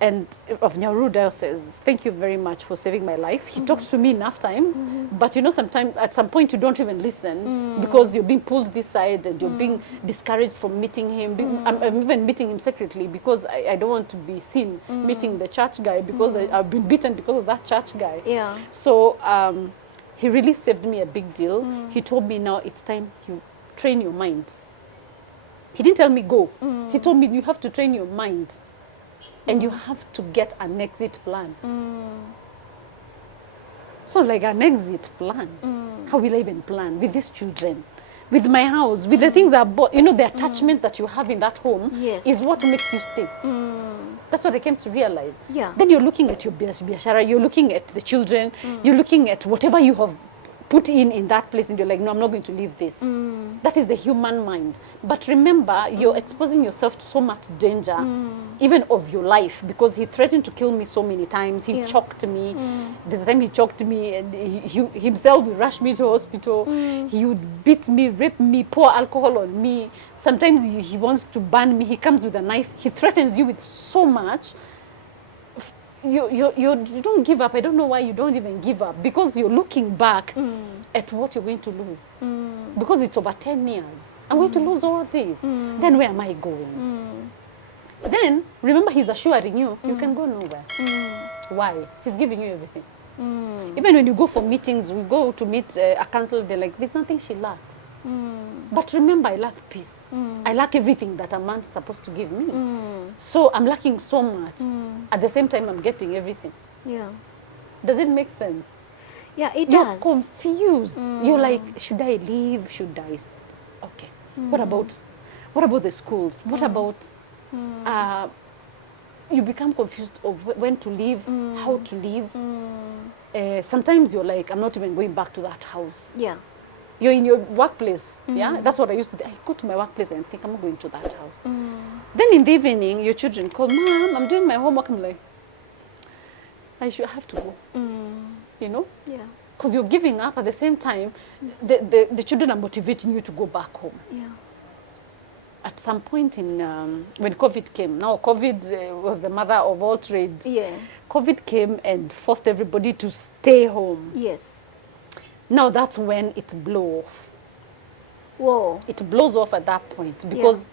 and of Nyauru Diocese. Thank you very much for saving my life. He talked to me enough times, but you know, sometimes at some point you don't even listen because you're being pulled this side and you're being discouraged from meeting him. I'm even meeting him secretly because I don't want to be seen meeting the church guy because I've been beaten because of that church guy. Yeah. So he really saved me a big deal. He told me now it's time you train your mind. He didn't tell me go. He told me you have to train your mind. And you have to get an exit plan. So like an exit plan. How will I even plan with these children? With my house, with the things I bought. You know, the attachment that you have in that home Yes. is what makes you stay. That's what I came to realize. Yeah. Then you're looking at your biashara, you're looking at the children, you're looking at whatever you have put in that place, and you're like, no, I'm not going to leave this. That is the human mind. But remember, you're exposing yourself to so much danger, even of your life, because he threatened to kill me so many times. He choked me. This time he choked me, and he himself would rush me to hospital. He would beat me, rape me, pour alcohol on me. Sometimes he wants to burn me. He comes with a knife. He threatens you with so much. You don't give up. I don't know why you don't even give up, because you're looking back at what you're going to lose. Because it's over 10 years. I'm going to lose all this. Then where am I going? Then, remember, he's assuring you, you can go nowhere. Why? He's giving you everything. Even when you go for meetings, we go to meet a counselor, they're like, there's nothing she lacks. But remember, I lack peace. I lack everything that a man's supposed to give me. So I'm lacking so much. At the same time, I'm getting everything. Yeah. Does it make sense? Yeah, it You're does. confused. You're like, should I leave? Should I? Okay. What about the schools? What about? You become confused of when to leave, how to leave. Sometimes you're like, I'm not even going back to that house. Yeah. You're in your workplace, yeah? That's what I used to do. I go to my workplace and think, I'm not going to that house. Then in the evening, your children call, Mom, I'm doing my homework. I'm like, I should have to go, you know? Yeah. Because you're giving up at the same time, the children are motivating you to go back home. Yeah. At some point in, when COVID came, now COVID was the mother of all trades. Yeah. COVID came and forced everybody to stay home. Yes. Now that's when it blew off. Whoa. It blows off at that point because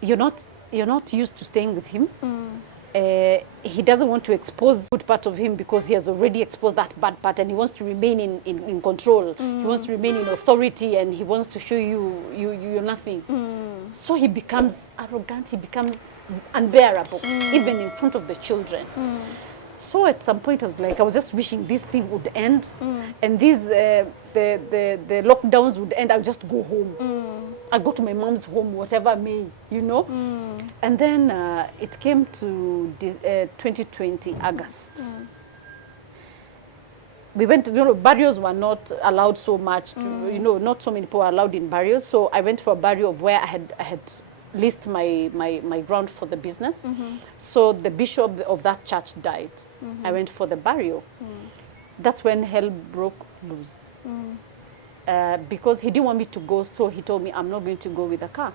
you're not used to staying with him. He doesn't want to expose good part of him because he has already exposed that bad part, and he wants to remain in control. He wants to remain in authority, and he wants to show you're nothing. So he becomes arrogant, he becomes unbearable, even in front of the children. So at some point I was just wishing this thing would end, and these the lockdowns would end. I'll just go home. I go to my mom's home, whatever may, you know. And then it came to 2020 August. We went, burials were not allowed so much. Not so many people were allowed in burials. So I went for a burial of where I had leased my ground for the business. So the bishop of that church died. I went for the burial. That's when hell broke loose. Because he didn't want me to go, so he told me I'm not going to go with the car.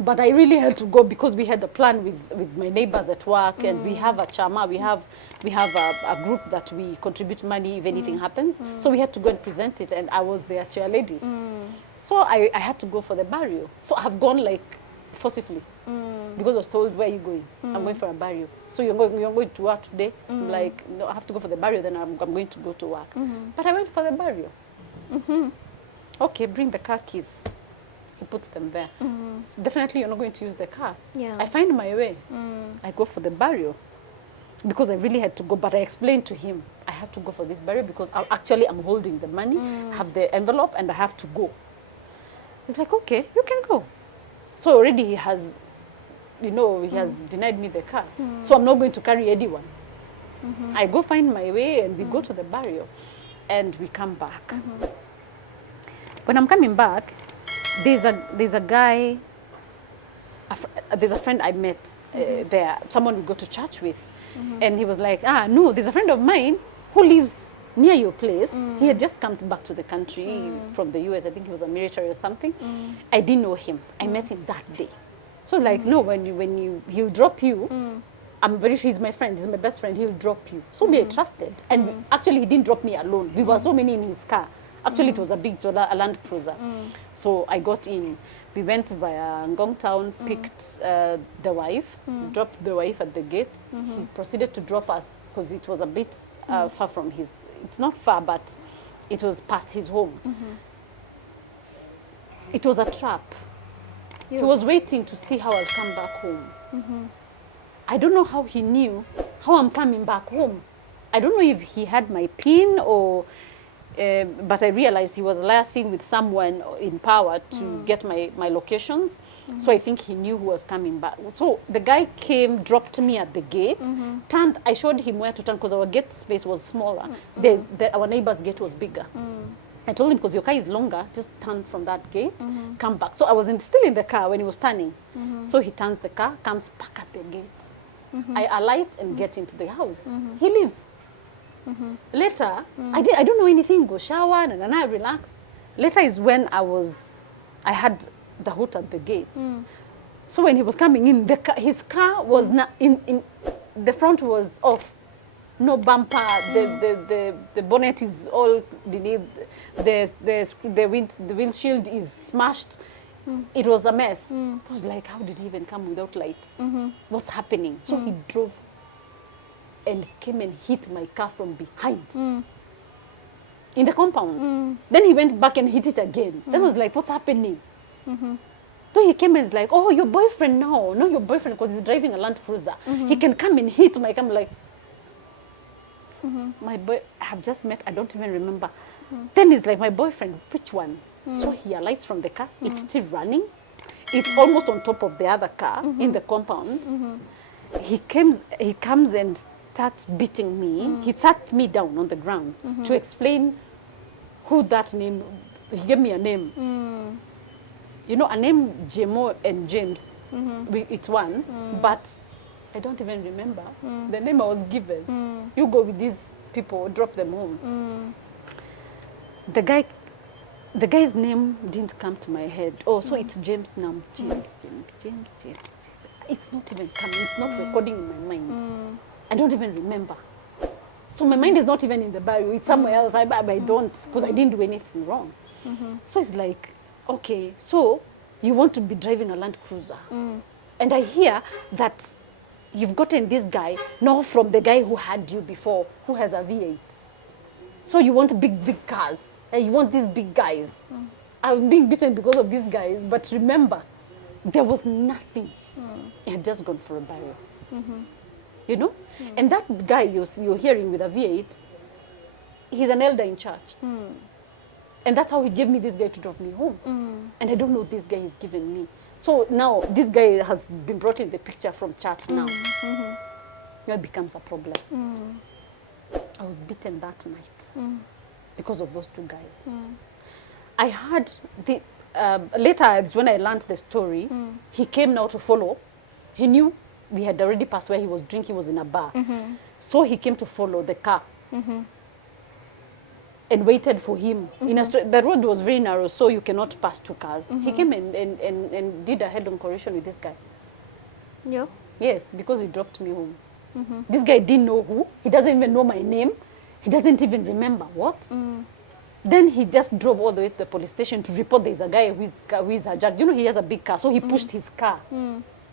But I really had to go because we had a plan with my neighbors at work, and we have a chama, we have a group that we contribute money if anything happens. So we had to go and present it, and I was their chair lady. So I had to go for the burial. So I have gone like forcibly because I was told, where are you going? I'm going for a burial. So you're going to work today? I'm like, no, I have to go for the burial, then I'm going to go to work. But I went for the burial. Okay, bring the car keys. He puts them there. So definitely you're not going to use the car. Yeah. I find my way. I go for the burial because I really had to go, but I explained to him I have to go for this burial because I'm holding the money, I have the envelope, and I have to go. He's like, okay, you can go. So already he has denied me the car. So I'm not going to carry anyone. I go find my way, and we go to the burial, and we come back. When I'm coming back, there's a guy, there's a friend I met there, someone we go to church with, and he was like, no, there's a friend of mine who lives near your place. He had just come back to the country from the US. I think he was a military or something. I didn't know him. I met him that day. So like, no, he'll drop you I'm very sure he's my friend, he's my best friend, he'll drop you. So me, I trusted. And actually, he didn't drop me alone. We were so many in his car. Actually, it was a Land Cruiser. So I got in. We went via Ngong Town, picked the wife, dropped the wife at the gate. He proceeded to drop us because it was a bit far from his, it's not far, but it was past his home. It was a trap. He was waiting to see how I'll come back home. I don't know how he knew how I'm coming back home. I don't know if he had my PIN or, but I realized he was liaising with someone in power to get my locations. So I think he knew who was coming back. So the guy came, dropped me at the gate, turned, I showed him where to turn because our gate space was smaller. Our neighbor's gate was bigger. I told him, because your car is longer, just turn from that gate, come back. So I was still in the car when he was turning. So he turns the car, comes back at the gate. I alight and get into the house. He leaves. Later, I don't know anything, go shower, and I relax. Later is when I had the hoot at the gate. So when he was coming in, his car was not in the front was off. No bumper, the bonnet is all beneath, the windshield is smashed. It was a mess. I was like, how did he even come without lights? What's happening? So he drove and came and hit my car from behind in the compound. Then he went back and hit it again. Then I was like, what's happening? So he came and was like, oh, your boyfriend now. No, your boyfriend, because he's driving a Land Cruiser. He can come and hit my car. I'm like, my boy, I have just met, I don't even remember. Then he's like, my boyfriend, which one? So he alights from the car. It's still running. It's almost on top of the other car in the compound. He comes and starts beating me. He sat me down on the ground to explain who that name, he gave me a name. You know, a name, Jemo and James, it's one, but I don't even remember the name I was given. You go with these people, drop them home. The guy's name didn't come to my head. Oh, so it's James now. James. It's not even coming. It's not recording in my mind. I don't even remember. So my mind is not even in the bio. It's somewhere else. I don't, because I didn't do anything wrong. So it's like, okay, so you want to be driving a Land Cruiser. And I hear that you've gotten this guy, now from the guy who had you before, who has a V8. So you want big cars. And you want these big guys. I'm being beaten because of these guys. But remember, there was nothing. It had just gone for a burial. You know? And that guy you're hearing with a V8, he's an elder in church. And that's how he gave me this guy to drop me home. And I don't know this guy is giving me. So now this guy has been brought in the picture from church now. Now it becomes a problem. I was beaten that night because of those two guys. I heard later is when I learned the story. He came now to follow. He knew we had already passed where he was drinking. He was in a bar. So he came to follow the car. And waited for him. The road was very narrow, so you cannot pass two cars. He came and did a head-on collision with this guy. Yeah. Yes, because he dropped me home. This guy didn't know who. He doesn't even know my name. He doesn't even remember what. Then he just drove all the way to the police station to report there's a guy who is hijacked. You know, he has a big car, so he pushed his car.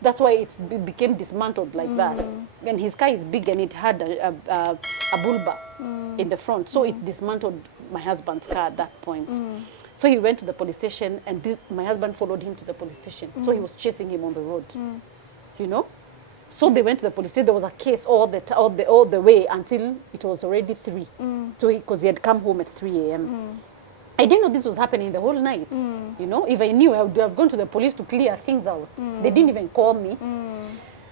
That's why it became dismantled like that. And his car is big and it had a bulba in the front. So it dismantled my husband's car at that point. So he went to the police station and my husband followed him to the police station. So he was chasing him on the road, you know. So they went to the police station. There was a case all the way until it was already 3. So because he had come home at 3 a.m. I didn't know this was happening the whole night. You know, if I knew, I would have gone to the police to clear things out. They didn't even call me.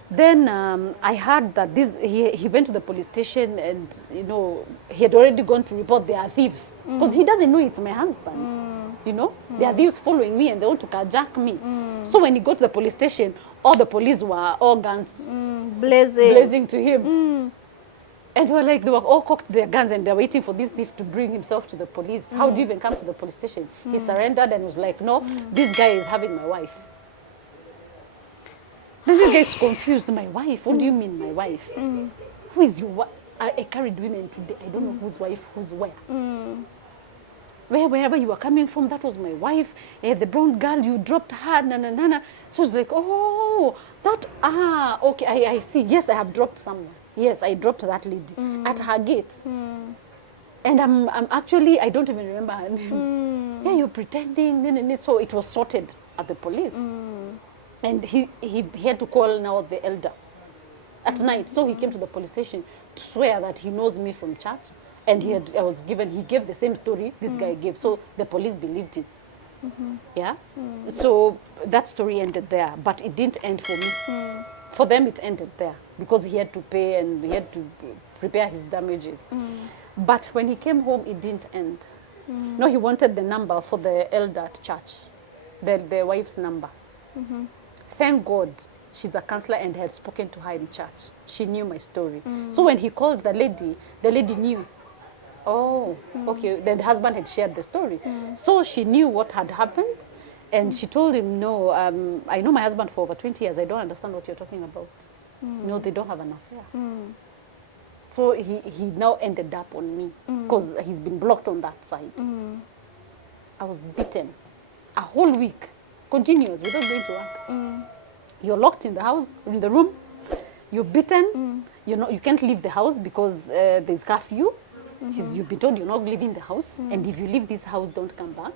Then I heard that he went to the police station and, you know, he had already gone to report there are thieves. Because he doesn't know it's my husband. You know, there are thieves following me and they want to carjack me. So when he got to the police station, all the police were all guns blazing to him. And they were all cocked their guns and they're waiting for this thief to bring himself to the police. How do you even come to the police station? He surrendered and was like, no, this guy is having my wife. Then this guy is confused. My wife? What do you mean, my wife? Who is your wife? I carried women today. I don't know whose wife, who's where. Wherever you are coming from, that was my wife. The brown girl, you dropped her, na na na na. So it's like, oh, that, okay, I see. Yes, I have dropped someone. Yes, I dropped that lady at her gate. And I'm actually, I don't even remember her name. Yeah, you're pretending. So it was sorted at the police. And he had to call now the elder at night. So he came to the police station to swear that he knows me from church. And he gave the same story this guy gave. So the police believed him. Yeah? So that story ended there. But it didn't end for me. For them, it ended there. Because he had to pay and he had to repair his damages. But when he came home, it didn't end. No, he wanted the number for the elder at church. The wife's number. Thank God she's a counselor and had spoken to her in church. She knew my story. So when he called the lady knew. Oh, okay. Then the husband had shared the story. So she knew what had happened. And she told him, no, I know my husband for over 20 years. I don't understand what you're talking about. No, they don't have an affair. So he now ended up on me because he's been blocked on that side. I was beaten a whole week, continuous, without going to work. You're locked in the house, in the room. You're beaten. You can't leave the house because there's curfew. You've been told you're not leaving the house, and if you leave this house, don't come back.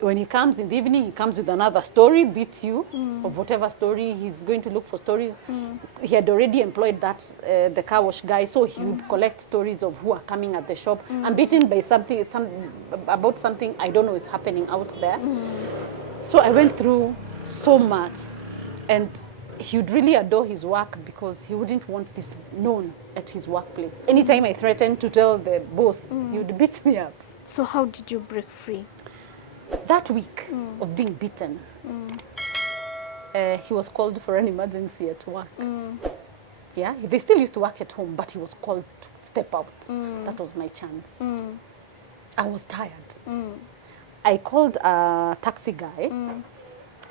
When he comes in the evening, he comes with another story, beats you of whatever story. He's going to look for stories. He had already employed the car wash guy, so he would collect stories of who are coming at the shop. I'm beaten by about something I don't know is happening out there. So I went through so much, and he would really adore his work because he wouldn't want this known at his workplace. Anytime I threatened to tell the boss, he would beat me up. So how did you break free? That week of being beaten, he was called for an emergency at work. Yeah, they still used to work at home, but he was called to step out. That was my chance. I was tired. I called a taxi guy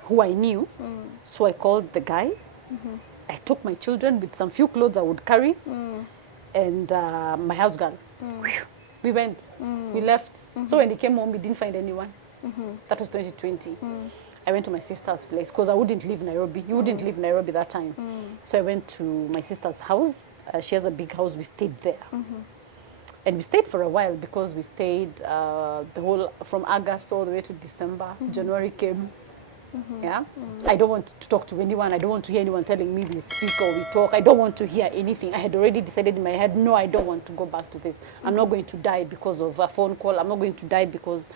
who I knew, so I called the guy. I took my children with some few clothes I would carry, and my house girl. We went, we left. So when he came home, he didn't find anyone. That was 2020. I went to my sister's place because I wouldn't leave Nairobi. You wouldn't leave Nairobi that time. So I went to my sister's house. She has a big house. We stayed there. And we stayed for a while because we stayed from August all the way to December. January came. Yeah, I don't want to talk to anyone. I don't want to hear anyone telling me we speak or we talk. I don't want to hear anything. I had already decided in my head, no, I don't want to go back to this. I'm not going to die because of a phone call. I'm not going to die because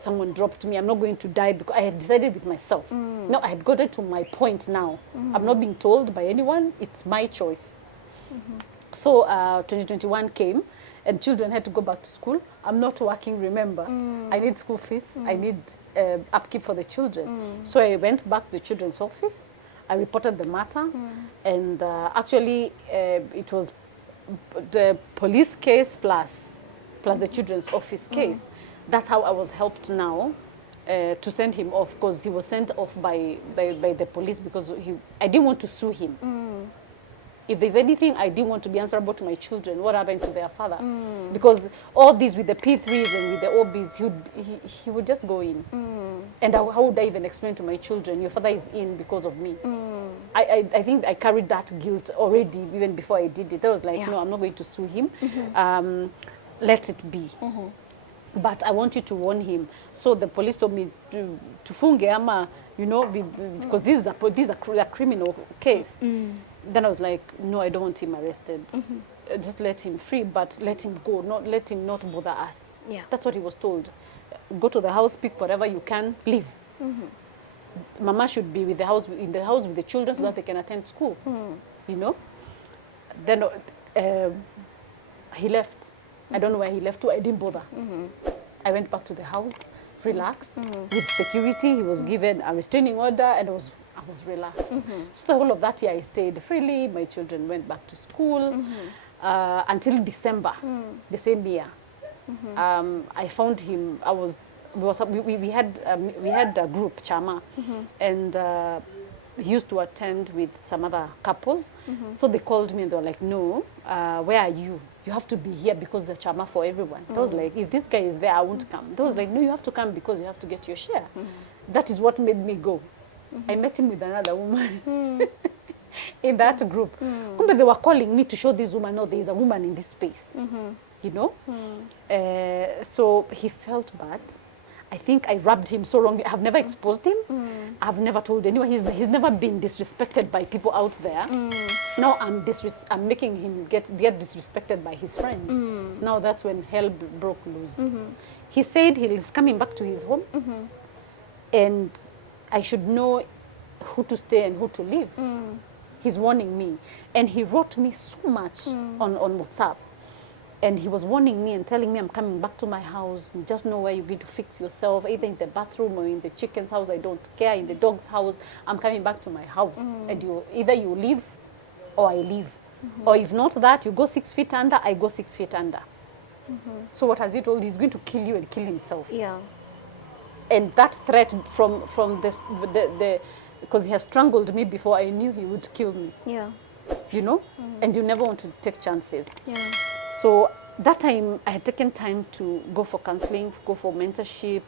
someone dropped me. I'm not going to die because I had decided with myself. No, I had gotten to my point now. I'm not being told by anyone. It's my choice. So 2021 came. And children had to go back to school. I'm not working, remember. I need school fees. I need upkeep for the children. So I went back to the children's office. I reported the matter. And actually, it was the police case plus the children's office case. That's how I was helped now to send him off, because he was sent off by the police because I didn't want to sue him. If there's anything I didn't want to be answerable to my children, what happened to their father? Because all these with the P3s and with the OBs, he would just go in. And how would I even explain to my children, your father is in because of me? I think I carried that guilt already even before I did it. I was like, no, I'm not going to sue him. Let it be. But I want you to warn him. So the police told me to funge ama, because this is a criminal case. Then I was like, no, I don't want him arrested. Just let him free, but let him go. Let him not bother us. Yeah. That's what he was told. Go to the house, pick whatever you can, leave. Mama should be in the house with the children so that they can attend school. Then he left. I don't know where he left to. I didn't bother. I went back to the house, relaxed, with security. He was given a restraining order, and I was relaxed. So the whole of that year I stayed freely. My children went back to school until December, the same year. I found him. We had a group, Chama, and he used to attend with some other couples. So they called me and they were like, no, where are you? You have to be here because the charmer for everyone. I was like, if this guy is there, I won't come. They was like, no, you have to come because you have to get your share. That is what made me go. I met him with another woman in that group. But they were calling me to show this woman, no, there is a woman in this space. You know? So he felt bad. I think I rubbed him so wrong. I've never exposed him. I've never told anyone. He's never been disrespected by people out there. Now I'm making him get disrespected by his friends. Now that's when hell broke loose. He said he's coming back to his home, and I should know who to stay and who to leave. He's warning me, and he wrote me so much on WhatsApp. And he was warning me and telling me, I'm coming back to my house. Just know where you're going to fix yourself, either in the bathroom or in the chicken's house. I don't care. In the dog's house, I'm coming back to my house. And either you leave or I leave. Or if not that, you go 6 feet under, I go 6 feet under. So what has he told? He's going to kill you and kill himself. Yeah. And that threat from the because he has strangled me before, I knew he would kill me. Yeah. You know? And you never want to take chances. Yeah. So that time I had taken time to go for counseling, go for mentorship,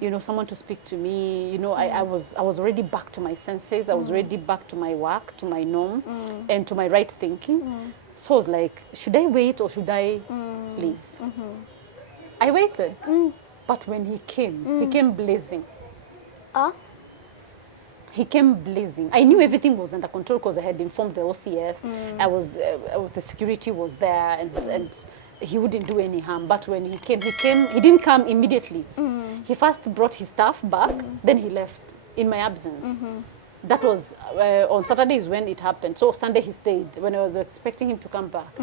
you know, someone to speak to me. You know, I was already back to my senses. I was already back to my work, to my norm, and to my right thinking. So I was like, should I wait or should I leave? I waited. But when he came blazing. He came blazing. I knew everything was under control because I had informed the OCS. The security was there, and he wouldn't do any harm. But when he didn't come immediately. He first brought his stuff back, then he left in my absence. That was on Saturdays when it happened. So Sunday he stayed when I was expecting him to come back.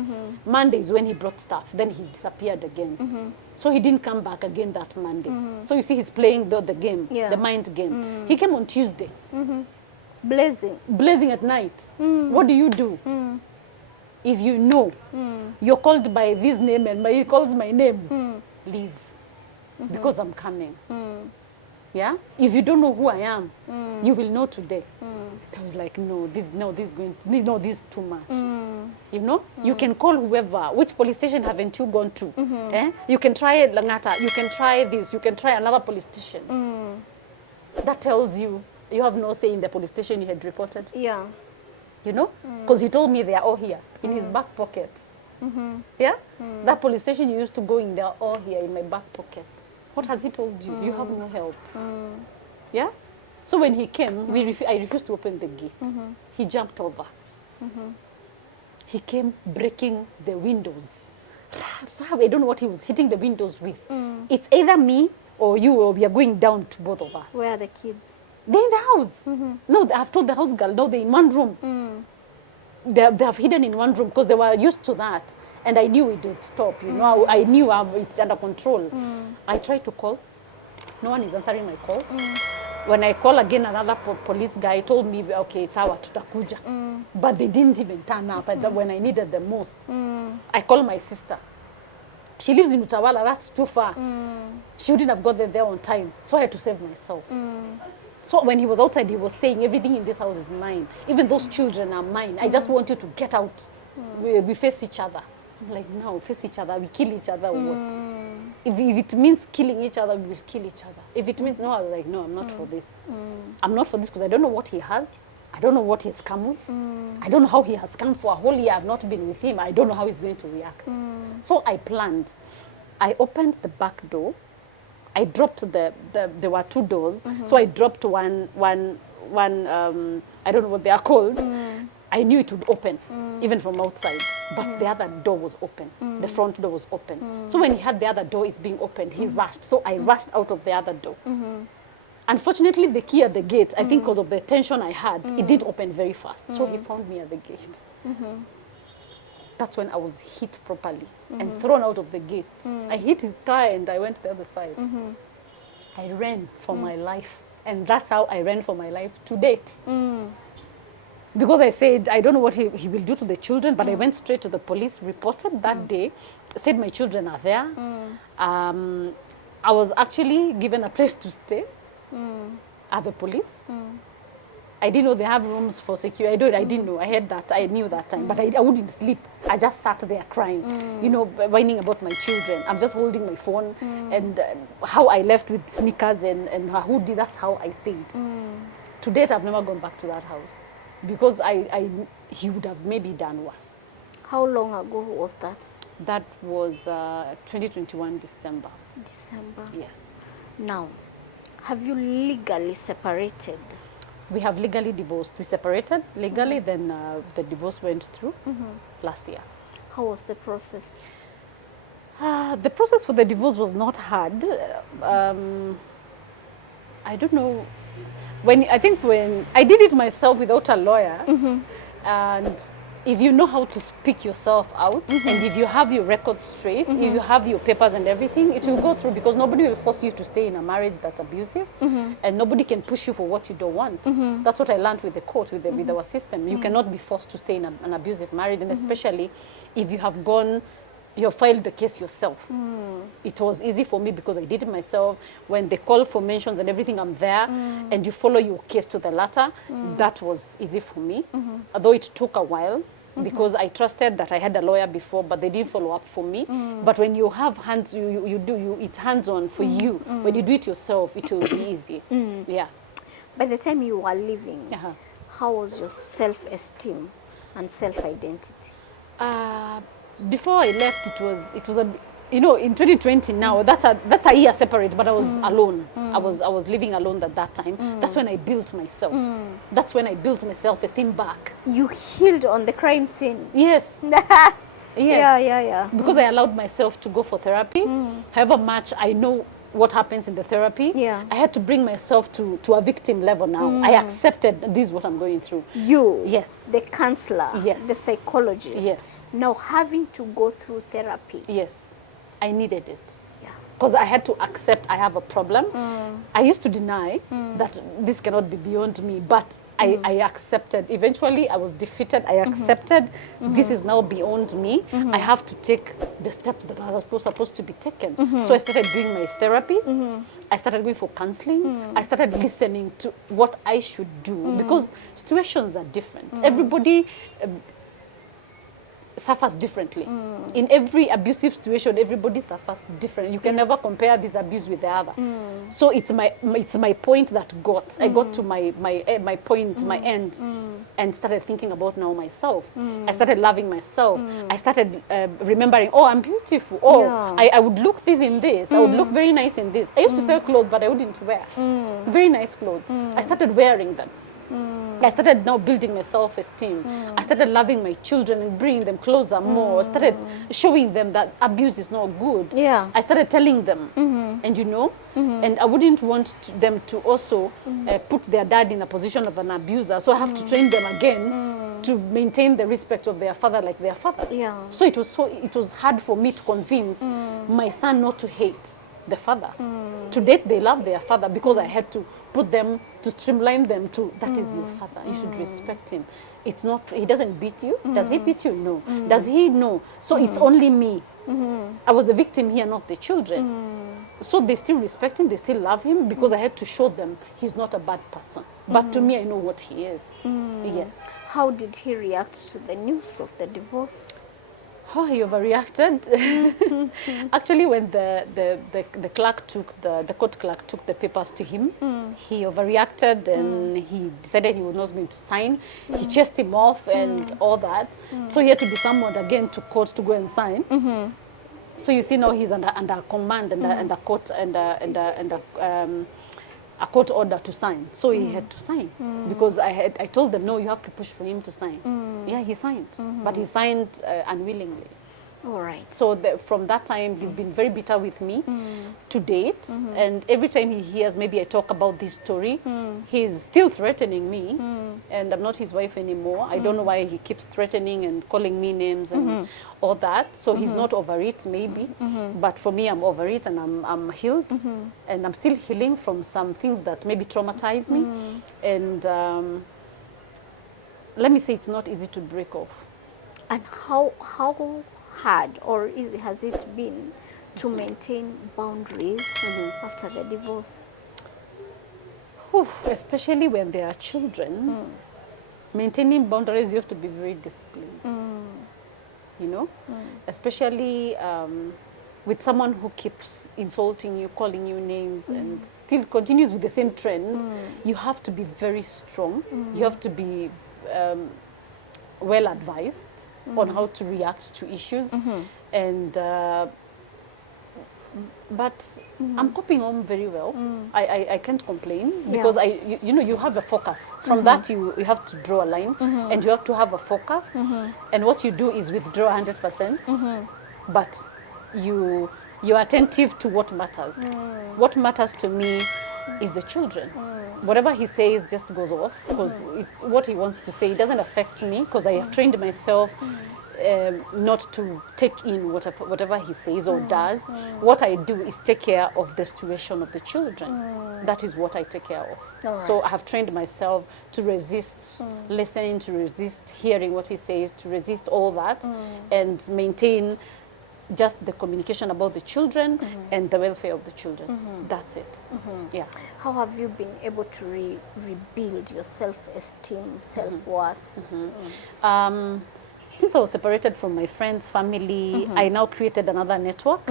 Mondays when he brought stuff, then he disappeared again. So he didn't come back again that Monday. So you see, he's playing the game, the mind game. He came on Tuesday. Blazing at night. What do you do? If you know you're called by this name and he calls my names, leave. Because I'm coming. Yeah? If you don't know who I am, you will know today. I was like, this is too much. You know? You can call whoever. Which police station haven't you gone to? You can try Langata, you can try this, you can try another police station. That tells you have no say in the police station you had reported. Yeah. You know? Because he told me they are all here, in his back pocket. Yeah? That police station you used to go in, they are all here in my back pocket. What has he told you? You have no help. Yeah? So when he came, I refused to open the gate. He jumped over. He came breaking the windows. I don't know what he was hitting the windows with. It's either me or you, or we are going down to both of us. Where are the kids? They're in the house. No, I've told the house girl, no, they're in one room. They have hidden in one room because they were used to that. And I knew it would stop, you know. I knew it's under control. I tried to call. No one is answering my calls. When I call again, another police guy told me, okay, it's our tutakuja. But they didn't even turn up when I needed them most. I called my sister. She lives in Utawala, that's too far. She wouldn't have got there on time. So I had to save myself. So when he was outside, he was saying, everything in this house is mine. Even those children are mine. I just want you to get out. We face each other. I'm like, no, face each other. We kill each other or what? If it means killing each other, we will kill each other. If it means, no, I was like, no, I'm not for this. I'm not for this because I don't know what he has. I don't know what he's come with. I don't know how he has come for a whole year. I've not been with him. I don't know how he's going to react. So I planned. I opened the back door. I dropped there were two doors. So I dropped one, I don't know what they are called. I knew it would open, even from outside. But the other door was open. The front door was open. So when he had the other door is being opened, he rushed. So I rushed out of the other door. Unfortunately, the key at the gate, I think because of the tension I had, it did open very fast. So he found me at the gate. That's when I was hit properly and thrown out of the gate. I hit his car and I went to the other side. I ran for my life. And that's how I ran for my life to date. Because I said, I don't know what he will do to the children, but I went straight to the police, reported that day, said my children are there. I was actually given a place to stay at the police. I didn't know they have rooms for security. I didn't know. I heard that. I knew that time. But I wouldn't sleep. I just sat there crying, you know, whining about my children. I'm just holding my phone. And how I left with sneakers and a hoodie, that's how I stayed. To date, I've never gone back to that house. Because he would have maybe done worse. How long ago was that? That was 2021 December. December. Yes. Now, have you legally separated? We have legally divorced. We separated legally, then the divorce went through last year. How was the process? The process for the divorce was not hard. I don't know. I think when I did it myself without a lawyer, and if you know how to speak yourself out, and if you have your records straight, if you have your papers and everything, it will go through, because nobody will force you to stay in a marriage that's abusive, and nobody can push you for what you don't want. That's what I learned with the court, with our system. You cannot be forced to stay in an abusive marriage, and especially if you have filed the case yourself. It was easy for me because I did it myself. When they call for mentions and everything, I'm there, and you follow your case to the letter. That was easy for me, although it took a while, because I trusted that I had a lawyer before, but they didn't follow up for me. But when you have hands, it's hands-on for you. When you do it yourself, it will be easy. Yeah. By the time you were leaving, Uh-huh. how was your self-esteem and self-identity? Before I left, it was a, you know, in 2020 now, that's a year separate, but I was alone. I was living alone at that time. That's when I built myself. That's when I built my self-esteem back. You healed on the crime scene. Yes. Yes. Yeah. Because I allowed myself to go for therapy. However much I know what happens in the therapy, I had to bring myself to a victim level now. I accepted this is what I'm going through. You, Yes. the counselor, Yes. the psychologist, Yes. now having to go through therapy. Yes. I needed it. Yeah. Because I had to accept I have a problem. I used to deny that this cannot be beyond me, but I accepted. Eventually, I was defeated. I accepted this is now beyond me. I have to take the steps that are supposed to be taken. So I started doing my therapy. I started going for counseling. I started listening to what I should do, because situations are different. Everybody suffers differently. In every abusive situation, everybody suffers differently. You can never compare this abuse with the other. So it's my point that I got to my point, my end, and started thinking about now myself. I started loving myself. I started remembering, oh, I'm beautiful. Oh, I would look this in this. I would look very nice in this. I used to sell clothes, but I wouldn't wear very nice clothes. I started wearing them. I started now building my self-esteem. I started loving my children and bringing them closer more. I started showing them that abuse is not good. Yeah. I started telling them, and you know, and I wouldn't want them to also put their dad in a position of an abuser. So I have to train them again to maintain the respect of their father like their father. Yeah. So it was hard for me to convince my son not to hate the father. To date, they love their father because I had to put them, to streamline them to, that is your father. You should respect him. It's not, he doesn't beat you. Does he beat you? No. Does he? No. So it's only me. I was the victim here, not the children. So they still respect him, they still love him, because I had to show them he's not a bad person. But to me, I know what he is. Yes. How did he react to the news of the divorce? Oh, he overreacted. Actually, when the clerk took the court clerk took the papers to him, he overreacted and he decided he was not going to sign. He chased him off and all that. So he had to be summoned again to court to go and sign. So you see now he's under command and under court and a court order to sign. So he had to sign because I told them, no, you have to push for him to sign. Yeah, he signed, but he signed unwillingly. All right. So from that time, he's been very bitter with me to date. And every time he hears maybe I talk about this story, he's still threatening me. And I'm not his wife anymore. I don't know why he keeps threatening and calling me names and all that. So he's not over it, maybe. But for me, I'm over it and I'm healed. And I'm still healing from some things that maybe traumatized me. And let me say it's not easy to break off. And how hard or easy has it been to maintain boundaries after the divorce? Especially when they are children, maintaining boundaries, you have to be very disciplined. You know, especially with someone who keeps insulting you, calling you names, and still continues with the same trend. You have to be very strong. You have to be well advised on how to react to issues, and but I'm coping on very well. I can't complain because you know, you have a focus. From that you have to draw a line, and you have to have a focus, and what you do is withdraw 100%, but you're attentive to what matters. What matters to me is the children. Whatever he says just goes off because it's what he wants to say. It doesn't affect me because I have trained myself not to take in whatever he says or does. What I do is take care of the situation of the children. That is what I take care of. All So right. I have trained myself to resist listening, to resist hearing what he says, to resist all that, and maintain just the communication about the children and the welfare of the children. That's it. Yeah. How have you been able to rebuild your self-esteem, self-worth? Since I was separated from my friends, family, I now created another network.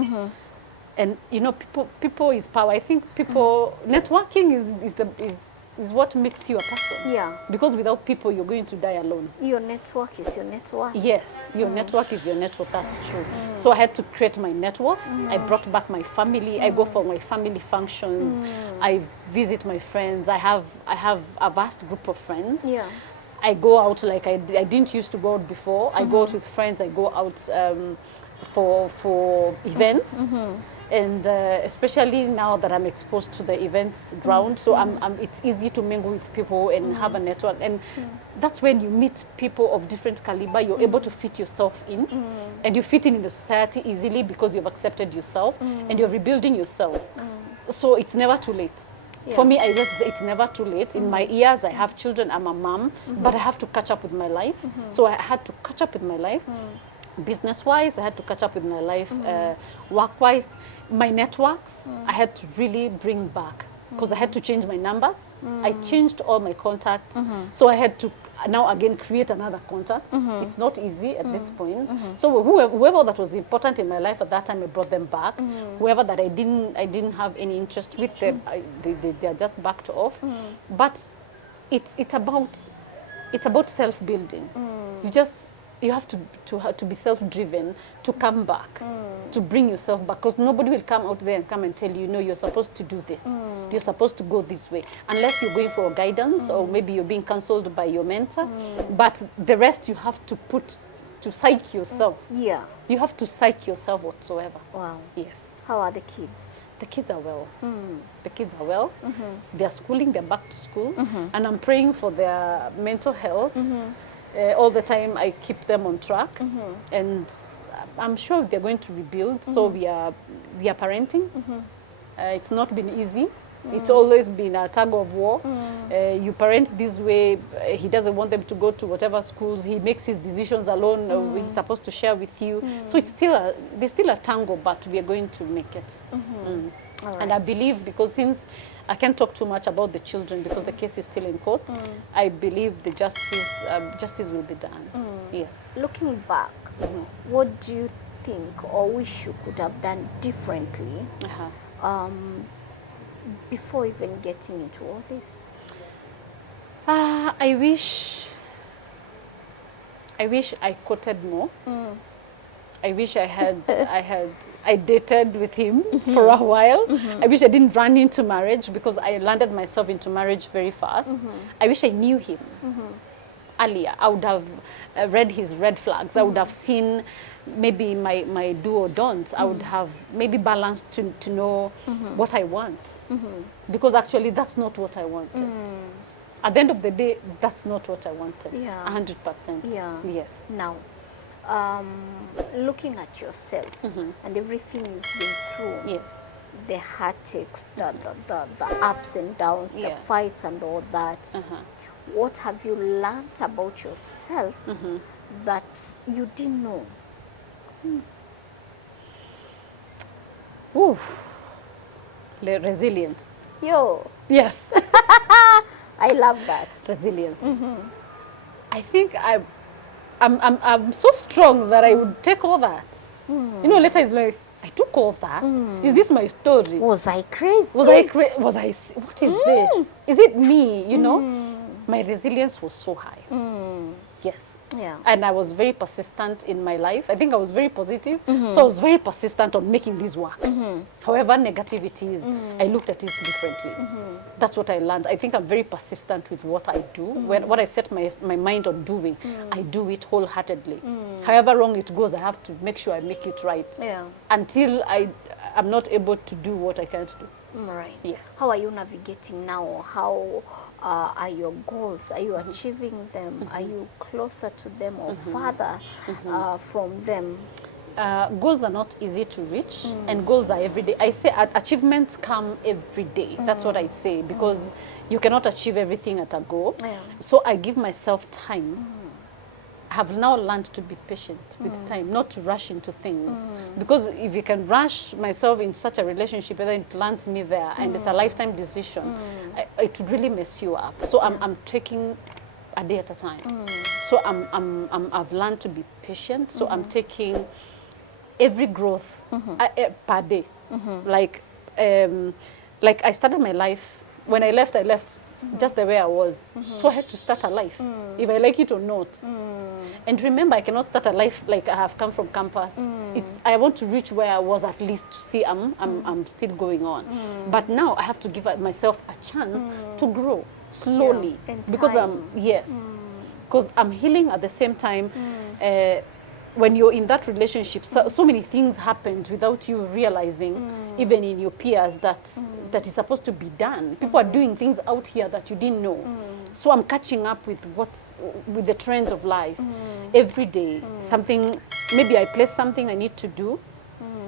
And you know, people is power. I think networking is what makes you a person. Yeah. Because without people, you're going to die alone. Your network is your network. Yes, your network is your network. That's true. So I had to create my network. I brought back my family. I go for my family functions. I visit my friends. I have a vast group of friends. Yeah. I go out like I didn't used to go out before. I go out with friends. I go out for events. And especially now that I'm exposed to the events ground, so it's easy to mingle with people and have a network. And that's when you meet people of different caliber. You're able to fit yourself in, and you fit in the society easily because you've accepted yourself and you're rebuilding yourself. So it's never too late. Yeah. For me, it's never too late. In my years, I have children, I'm a mom, but I have to catch up with my life. So I had to catch up with my life. Business-wise, I had to catch up with my life. Work-wise, my networks, I had to really bring back because I had to change my numbers. I changed all my contacts. So I had to now again create another contact. It's not easy at this point. So whoever that was important in my life at that time, I brought them back. Whoever that I didn't have any interest with them, they are just backed off. But it's about self-building. You have to be self-driven to come back, to bring yourself back, because nobody will come out there and come and tell you, no, you're supposed to do this. You're supposed to go this way, unless you're going for guidance or maybe you're being counseled by your mentor. But the rest you have to put to psych yourself. Yeah. You have to psych yourself whatsoever. Wow. Yes. How are the kids? The kids are well. The kids are well. They're schooling, they're back to school. And I'm praying for their mental health. All the time I keep them on track. And I'm sure they're going to rebuild. So we are parenting. It's not been easy. It's always been a tug of war. You parent this way, he doesn't want them to go to whatever schools. He makes his decisions alone. He's supposed to share with you. So there's still a tango, but we are going to make it. All right. And I believe, because since I can't talk too much about the children because the case is still in court, I believe the justice will be done. Yes. Looking back, what do you think or wish you could have done differently before even getting into all this? I wish I quoted more. I wish I dated with him for a while. I wish I didn't run into marriage because I landed myself into marriage very fast. I wish I knew him earlier. I would have read his red flags. I would have seen maybe my do or don'ts. I would have maybe balanced to know what I want. Because actually that's not what I wanted. At the end of the day, that's not what I wanted. Yeah. 100%. Yeah. Yes. Now, looking at yourself and everything you've been through, Yes. the heartaches, the ups and downs, the Yeah. fights and all that, what have you learned about yourself that you didn't know? Ooh. Resilience. Yo, Yes. I love that. Resilience. I think I'm so strong that I would take all that. You know, later it's like, I took all that. Is this my story? Was I crazy? Was I what is this? Is it me? You know, my resilience was so high. Yes. Yeah. And I was very persistent in my life. I think I was very positive. So I was very persistent on making this work. However negativity is, I looked at it differently. That's what I learned. I think I'm very persistent with what I do. What I set my mind on doing, I do it wholeheartedly. However wrong it goes, I have to make sure I make it right. Yeah. Until I'm not able to do what I can't do. Right. Yes. How are you navigating now? How are your goals? Are you achieving them? Are you closer to them or farther from them? Goals are not easy to reach, and goals are every day. I say achievements come every day. That's what I say, because you cannot achieve everything at a go. Yeah. So I give myself time. I have now learned to be patient with time, not to rush into things. Because if you can rush myself in such a relationship, then it lands me there, and it's a lifetime decision, it would really mess you up. So I'm taking a day at a time. So I've learned to be patient. So I'm taking every growth per day. Like I started my life. When I left just the way I was. So I had to start a life, if I like it or not. And remember, I cannot start a life like I have come from campus. I want to reach where I was, at least to see I'm still going on. But now I have to give myself a chance to grow slowly. Yeah, because because I'm healing at the same time. When you're in that relationship, so many things happened without you realizing, even in your peers, that is supposed to be done. People are doing things out here that you didn't know. So I'm catching up with with the trends of life. Every day, something, maybe I place something I need to do,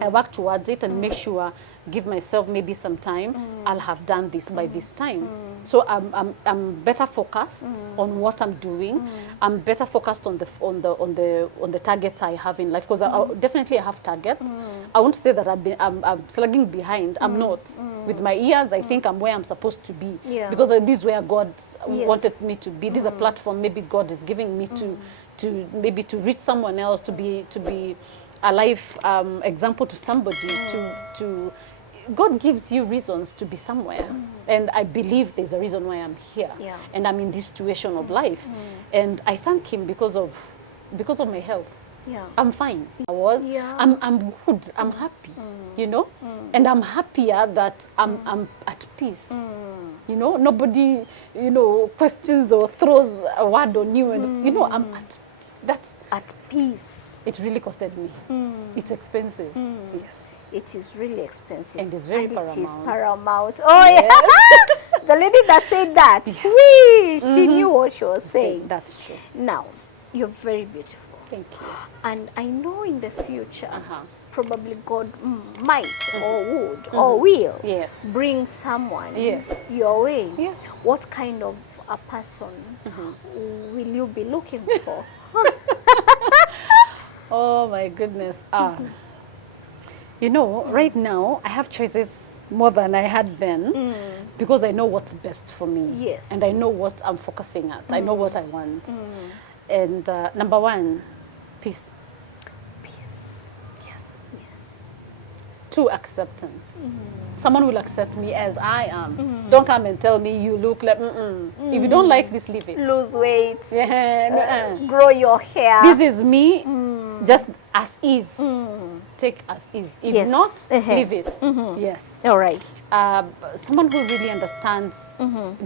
I work towards it and make sure, give myself maybe some time, I'll have done this by this time. So I'm better focused on what I'm doing. I'm better focused on the targets I have in life, because definitely I have targets. I won't say that I'm slugging behind. I'm not. With my ears, I think I'm where I'm supposed to be, because this is where God wanted me to be. This is a platform maybe God is giving me to maybe to reach someone else, to be a life example to somebody. To God gives you reasons to be somewhere, and I believe there's a reason why I'm here, and I'm in this situation of life, and I thank Him because of my health. I'm fine. I'm good. I'm happy. You know, and I'm happier that I'm at peace. You know, nobody questions or throws a word on you, and that's at peace. It really costed me. It's expensive. Yes. It is really expensive. And it's very paramount. It is paramount. Oh, yes. Yeah. The lady that said that, she knew what she was saying. That's true. Now, you're very beautiful. Thank you. And I know in the future, probably God might or would or will bring someone your way. Yes. What kind of a person will you be looking for? Oh, my goodness. You know, right now, I have choices more than I had then, because I know what's best for me. Yes. And I know what I'm focusing at. I know what I want. And number one, peace. Peace. Yes. 2, acceptance. Someone will accept me as I am. Don't come and tell me you look like, If you don't like this, leave it. Lose weight. Yeah, grow your hair. This is me, just as is. Take as is. If not, leave it. Yes. All right. Someone who really understands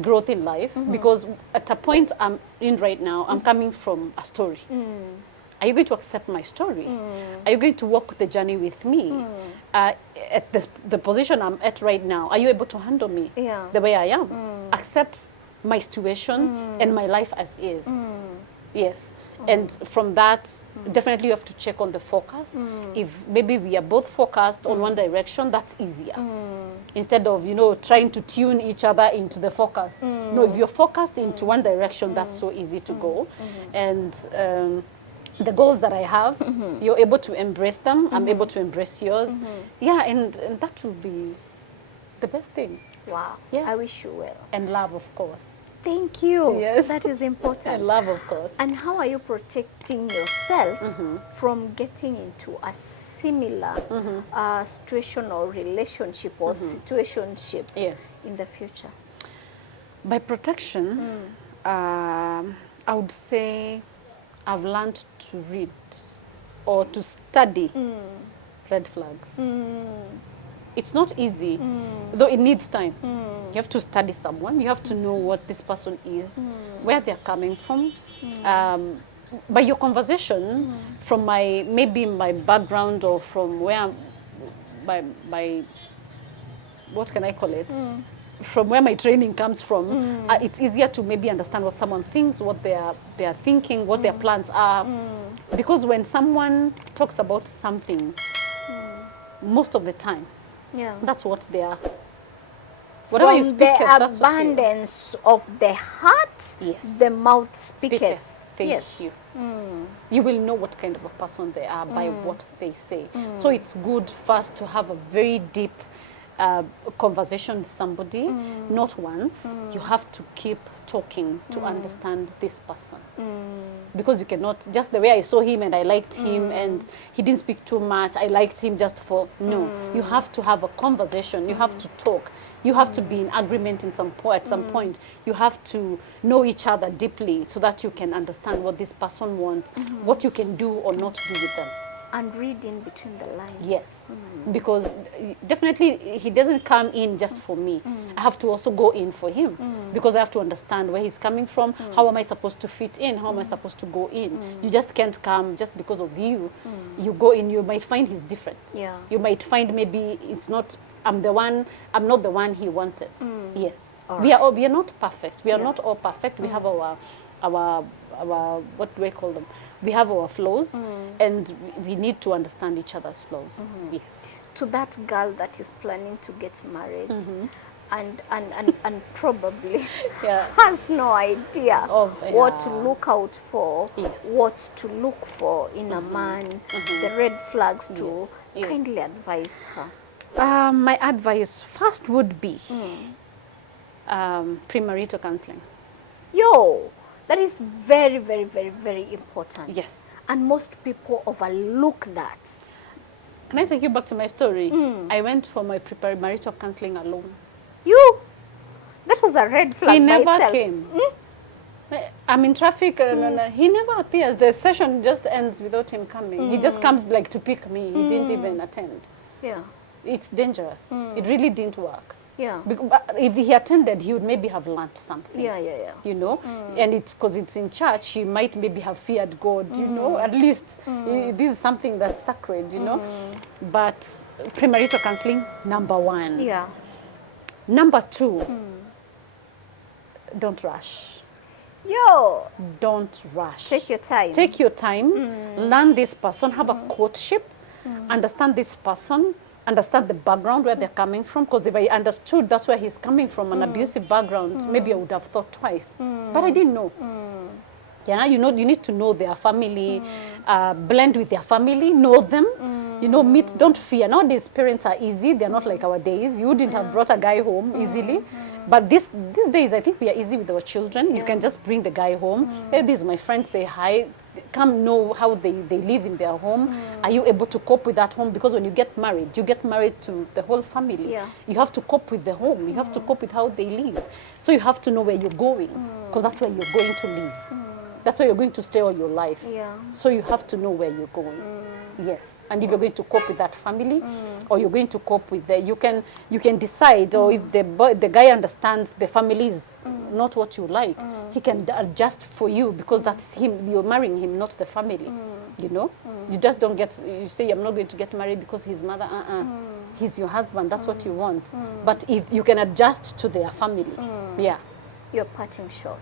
growth in life, because at a point I'm in right now, I'm coming from a story. Are you going to accept my story? Are you going to walk the journey with me? At the position I'm at right now, are you able to handle me the way I am? Accept my situation and my life as is. Yes. And from that, definitely you have to check on the focus. If maybe we are both focused on one direction, that's easier. Instead of, trying to tune each other into the focus. No, if you're focused into one direction, that's so easy to go. And the goals that I have, you're able to embrace them. I'm able to embrace yours. Yeah, and that will be the best thing. Wow. Yes. I wish you well. And love, of course. Thank you. Yes. That is important. And love, of course. And how are you protecting yourself from getting into a similar situation or relationship or situationship Yes. in the future? By protection, I would say I've learned to read or to study red flags. It's not easy, though it needs time. You have to study someone. You have to know what this person is, where they're coming from. By your conversation, from maybe my background or from where my what can I call it? From where my training comes from, it's easier to maybe understand what someone thinks, what they are thinking, what their plans are. Because when someone talks about something, most of the time, Yeah. that's what they are. Whatever From you speak, the that's what you abundance of the heart, Yes. the mouth speaketh. Speaketh. Thank Yes. you. You will know what kind of a person they are by what they say. So it's good first to have a very deep conversation with somebody, not once. You have to keep talking to understand this person. Because you cannot, just the way I saw him and I liked him and he didn't speak too much, I liked him just for, no. You have to have a conversation, you have to talk. You have to be in agreement at some point. You have to know each other deeply so that you can understand what this person wants, what you can do or not do with them. And read in between the lines. Yes, because definitely he doesn't come in just for me. I have to also go in for him because I have to understand where he's coming from. How am I supposed to fit in? How am I supposed to go in? You just can't come just because of you. You go in, you might find he's different. Yeah. You might find maybe it's not, I'm not the one he wanted. Yes. We are not perfect. We are not all perfect. We have our what do we call them? We have our flaws, and we need to understand each other's flaws. Yes. To that girl that is planning to get married and probably Yeah. has no idea Of, what to yeah. look out for, Yes. what to look for in a man, the red flags to Yes. Yes. kindly advise her. My advice first would be premarital counseling. Yo, that is very, very, very, very important. Yes. And most people overlook that. Can I take you back to my story? I went for my premarital counseling alone. You, that was a red flag He by never itself. came. I'm in traffic and he never appears. The session just ends without him coming. He just comes like to pick me. He didn't even attend. Yeah, It's dangerous. It really didn't work. yeah, But if he attended, he would maybe have learned something. yeah, yeah, yeah. You know, and it's because it's in church, he might maybe have feared God, you know, at least this is something that's sacred, you know. But premarital counseling, number one. Yeah. Number two, don't rush. Yo, Don't rush. take your time. Take your time, learn this person, have a courtship, understand this person, understand the background where they're coming from. Because if I understood that's where he's coming from, an abusive background, maybe I would have thought twice. But I didn't know. Yeah, you need to know their family, blend with their family, know them. You know, meet, don't fear. Nowadays, parents are easy. They're not like our days. You wouldn't have brought a guy home easily. But these days, I think we are easy with our children. You can just bring the guy home. Hey, this is my friend, say hi. Come know how they live in their home. Are you able to cope with that home? Because when you get married to the whole family. Yeah. You have to cope with the home. You have to cope with how they live. So you have to know where you're going, because that's where you're going to live. That's where you're going to stay all your life. Yeah. So you have to know where you're going. Yes. And if you're going to cope with that family, or you're going to cope with you can decide, or if the guy understands the family is not what you like, he can adjust for you, because that's him. You're marrying him, not the family. You know, you just don't you say I'm not going to get married because his mother. He's your husband. That's what you want. But if you can adjust to their family, yeah. Your parting shot.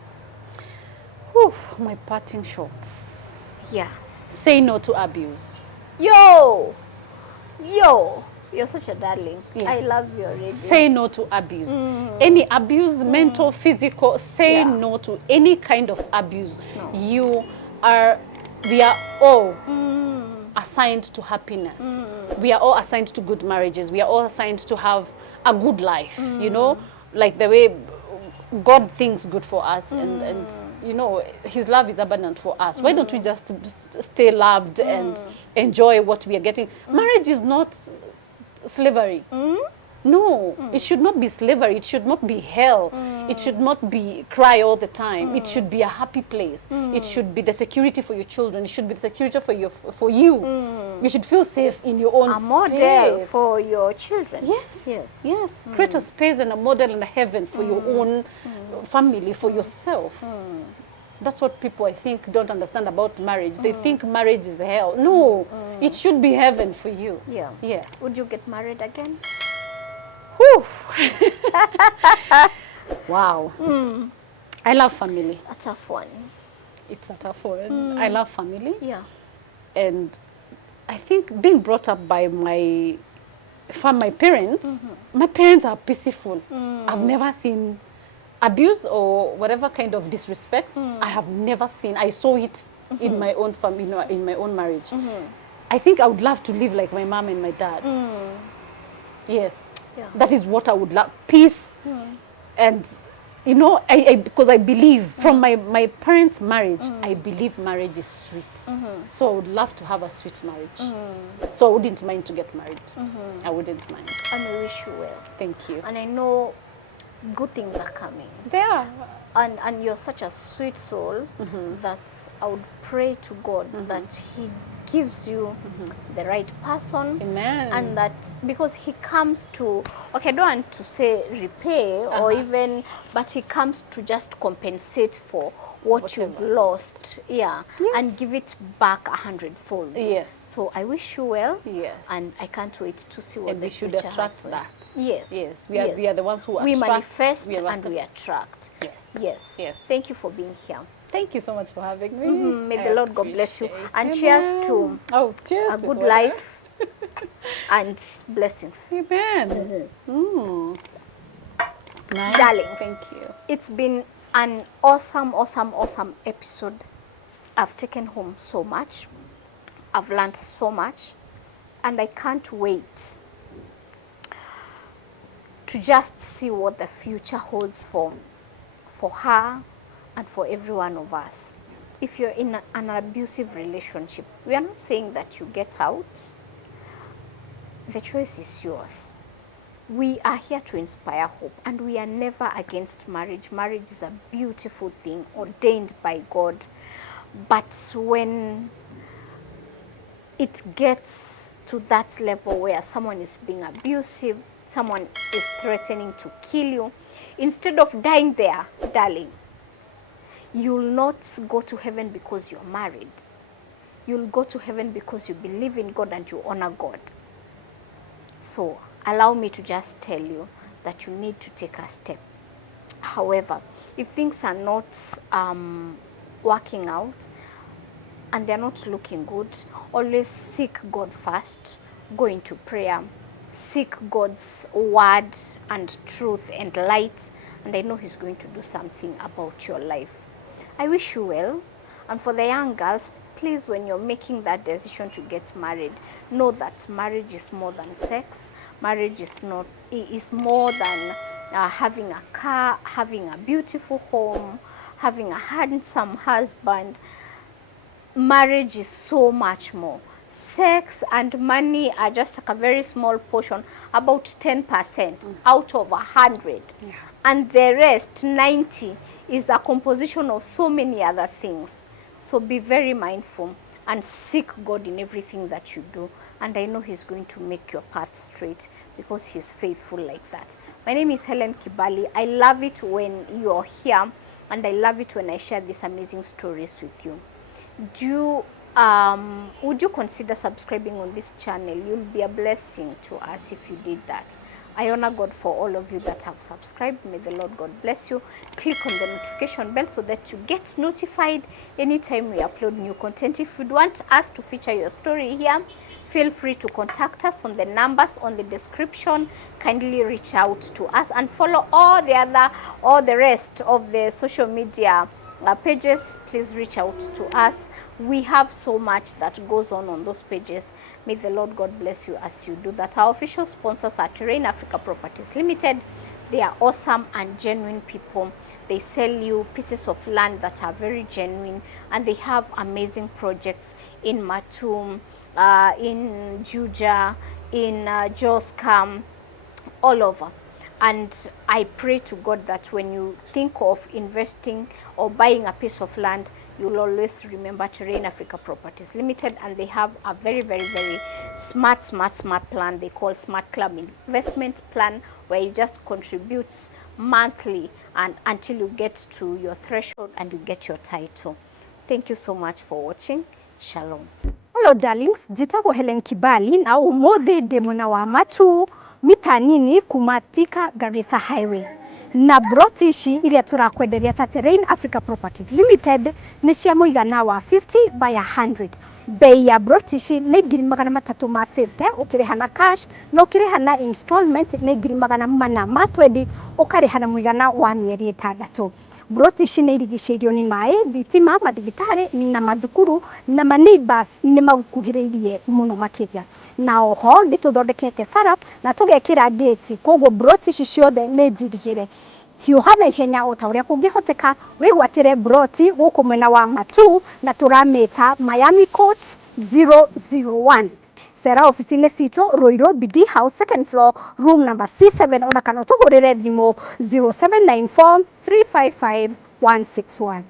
Whew, my parting shots. Yeah. Say no to abuse. Yo, you're such a darling. Yes. I love you already. Say no to abuse. Any abuse, mental, physical, say Yeah. no to any kind of abuse. No. We are all assigned to happiness. We are all assigned to good marriages. We are all assigned to have a good life, you know, like the way God thinks good for us, and you know, His love is abundant for us. Why don't we just stay loved and enjoy what we are getting? Marriage is not slavery. No, it should not be slavery. It should not be hell. It should not be cry all the time. It should be a happy place. It should be the security for your children. It should be the security for you. You should feel safe in your own A space. model for your children. Yes, Yes. yes. Create a space and a model and a heaven for your own family, for yourself. That's what people, I think, don't understand about marriage. They think marriage is hell. No, it should be heaven for you. Yeah. Yes. Would you get married again? Whew. Wow. I love family. A tough one. It's a tough one. I love family. Yeah. And I think being brought up by my parents, my parents are peaceful. I've never seen abuse or whatever kind of disrespect. I have never seen. I saw it in my own family, in my own marriage. I think I would love to live like my mom and my dad. Yes. Yeah. That is what I would love. Peace. And you know, I because I believe from my parents' marriage, I believe marriage is sweet. So I would love to have a sweet marriage. So I wouldn't mind to get married. I wouldn't mind. And we wish you well. Thank you. And I know good things are coming. There. And you're such a sweet soul that I would pray to God that He gives you the right person. Amen. And that because He comes to, okay, I don't want to say repay or even, but He comes to just compensate for what you've lost. Yeah. Yes. And give it back 100-fold. Yes. So I wish you well. Yes. And I can't wait to see what And the we should future has attract for you. that. Yes. Yes. We are the ones who attract. We manifest We are and we attract. Yes. Yes. Yes. Thank you for being here. Thank you so much for having me. May I the Lord God bless you. appreciate And it. cheers Amen. to cheers a with good water. life and blessings. Amen. Nice. Darlings. Thank you. It's been an awesome episode. I've taken home so much. I've learned so much. And I can't wait to just see what the future holds for her and for every one of us. If you're in an abusive relationship, we are not saying that you get out. The choice is yours. We are here to inspire hope, and we are never against marriage. Marriage is a beautiful thing ordained by God. But when it gets to that level where someone is being abusive, someone is threatening to kill you, instead of dying there, darling, you'll not go to heaven because you're married. You'll go to heaven because you believe in God and you honor God. So allow me to just tell you that you need to take a step. However, if things are not working out and they're not looking good, always seek God first. Go into prayer. Seek God's word and truth and light, and I know He's going to do something about your life. I wish you well. And for the young girls, please, when you're making that decision to get married, know that marriage is more than sex. Marriage is not, it is more than having a car, having a beautiful home, having a handsome husband. Marriage is so much more. Sex and money are just like a very small portion, about 10% out of 100. Yeah. And the rest, 90, is a composition of so many other things. So be very mindful and seek God in everything that you do. And I know He's going to make your path straight because He's faithful like that. My name is Helen Kibali. I love it when you're here, and I love it when I share these amazing stories with you. Would you consider subscribing on this channel? You'll be a blessing to us if you did that. I honor God for all of you that have subscribed. May the Lord God bless you. Click on the notification bell so that you get notified anytime we upload new content. If you'd want us to feature your story here, feel free to contact us on the numbers on the description. Kindly reach out to us and follow all the rest of the social media pages. Please reach out to us. We have so much that goes on those pages. May the Lord God bless you as you do that. Our official sponsors are Terrain Africa Properties Limited, They are awesome and genuine people. They sell you pieces of land that are very genuine, and they have amazing projects in Matum, in Juja, in Joskam, all over. And I pray to God that when you think of investing or buying a piece of land, you'll always remember Terrain Africa Properties Limited, and they have a very smart plan they call Smart Club Investment Plan, where you just contribute monthly and until you get to your threshold and you get your title. Thank you so much for watching. Shalom. Hello darlings, njĩtagwo Helen Kibali na ũmũthĩ ndĩ mwena wa Matu mita nini kuma Thika Garissa Highway. Na broti ici iria turakwenderia ta Terrain Africa Properties Limited nĩ cia mũigana wa 50 by 100. Bei ya broti ici nĩ 350 ũkĩrĩha na cash, na ũkĩrĩha na installment nĩ 420 ũkarĩha na mũigana wa mĩeri 6. Broti ici nĩ irigicĩirio nĩ maĩ, thitima, mathibitarĩ na mathukuru, na ma-neighbours nĩ makuhĩrĩirie mũno makĩria. Na oho nĩ tũthondekete bara na tũgekĩra gate, koguo broti ici ciothe nĩ njirigĩre. Hiũha na ihenya o ta ũrĩa kũngĩhoteka wĩgwatĩre broti gũkũ mwena wa Matu na tũramĩta Miami Court 001. Cera ofici-inĩ citũ Ruiru BD House second floor room number C7, ona kana tũhũrĩre thimũ 0794 355 161.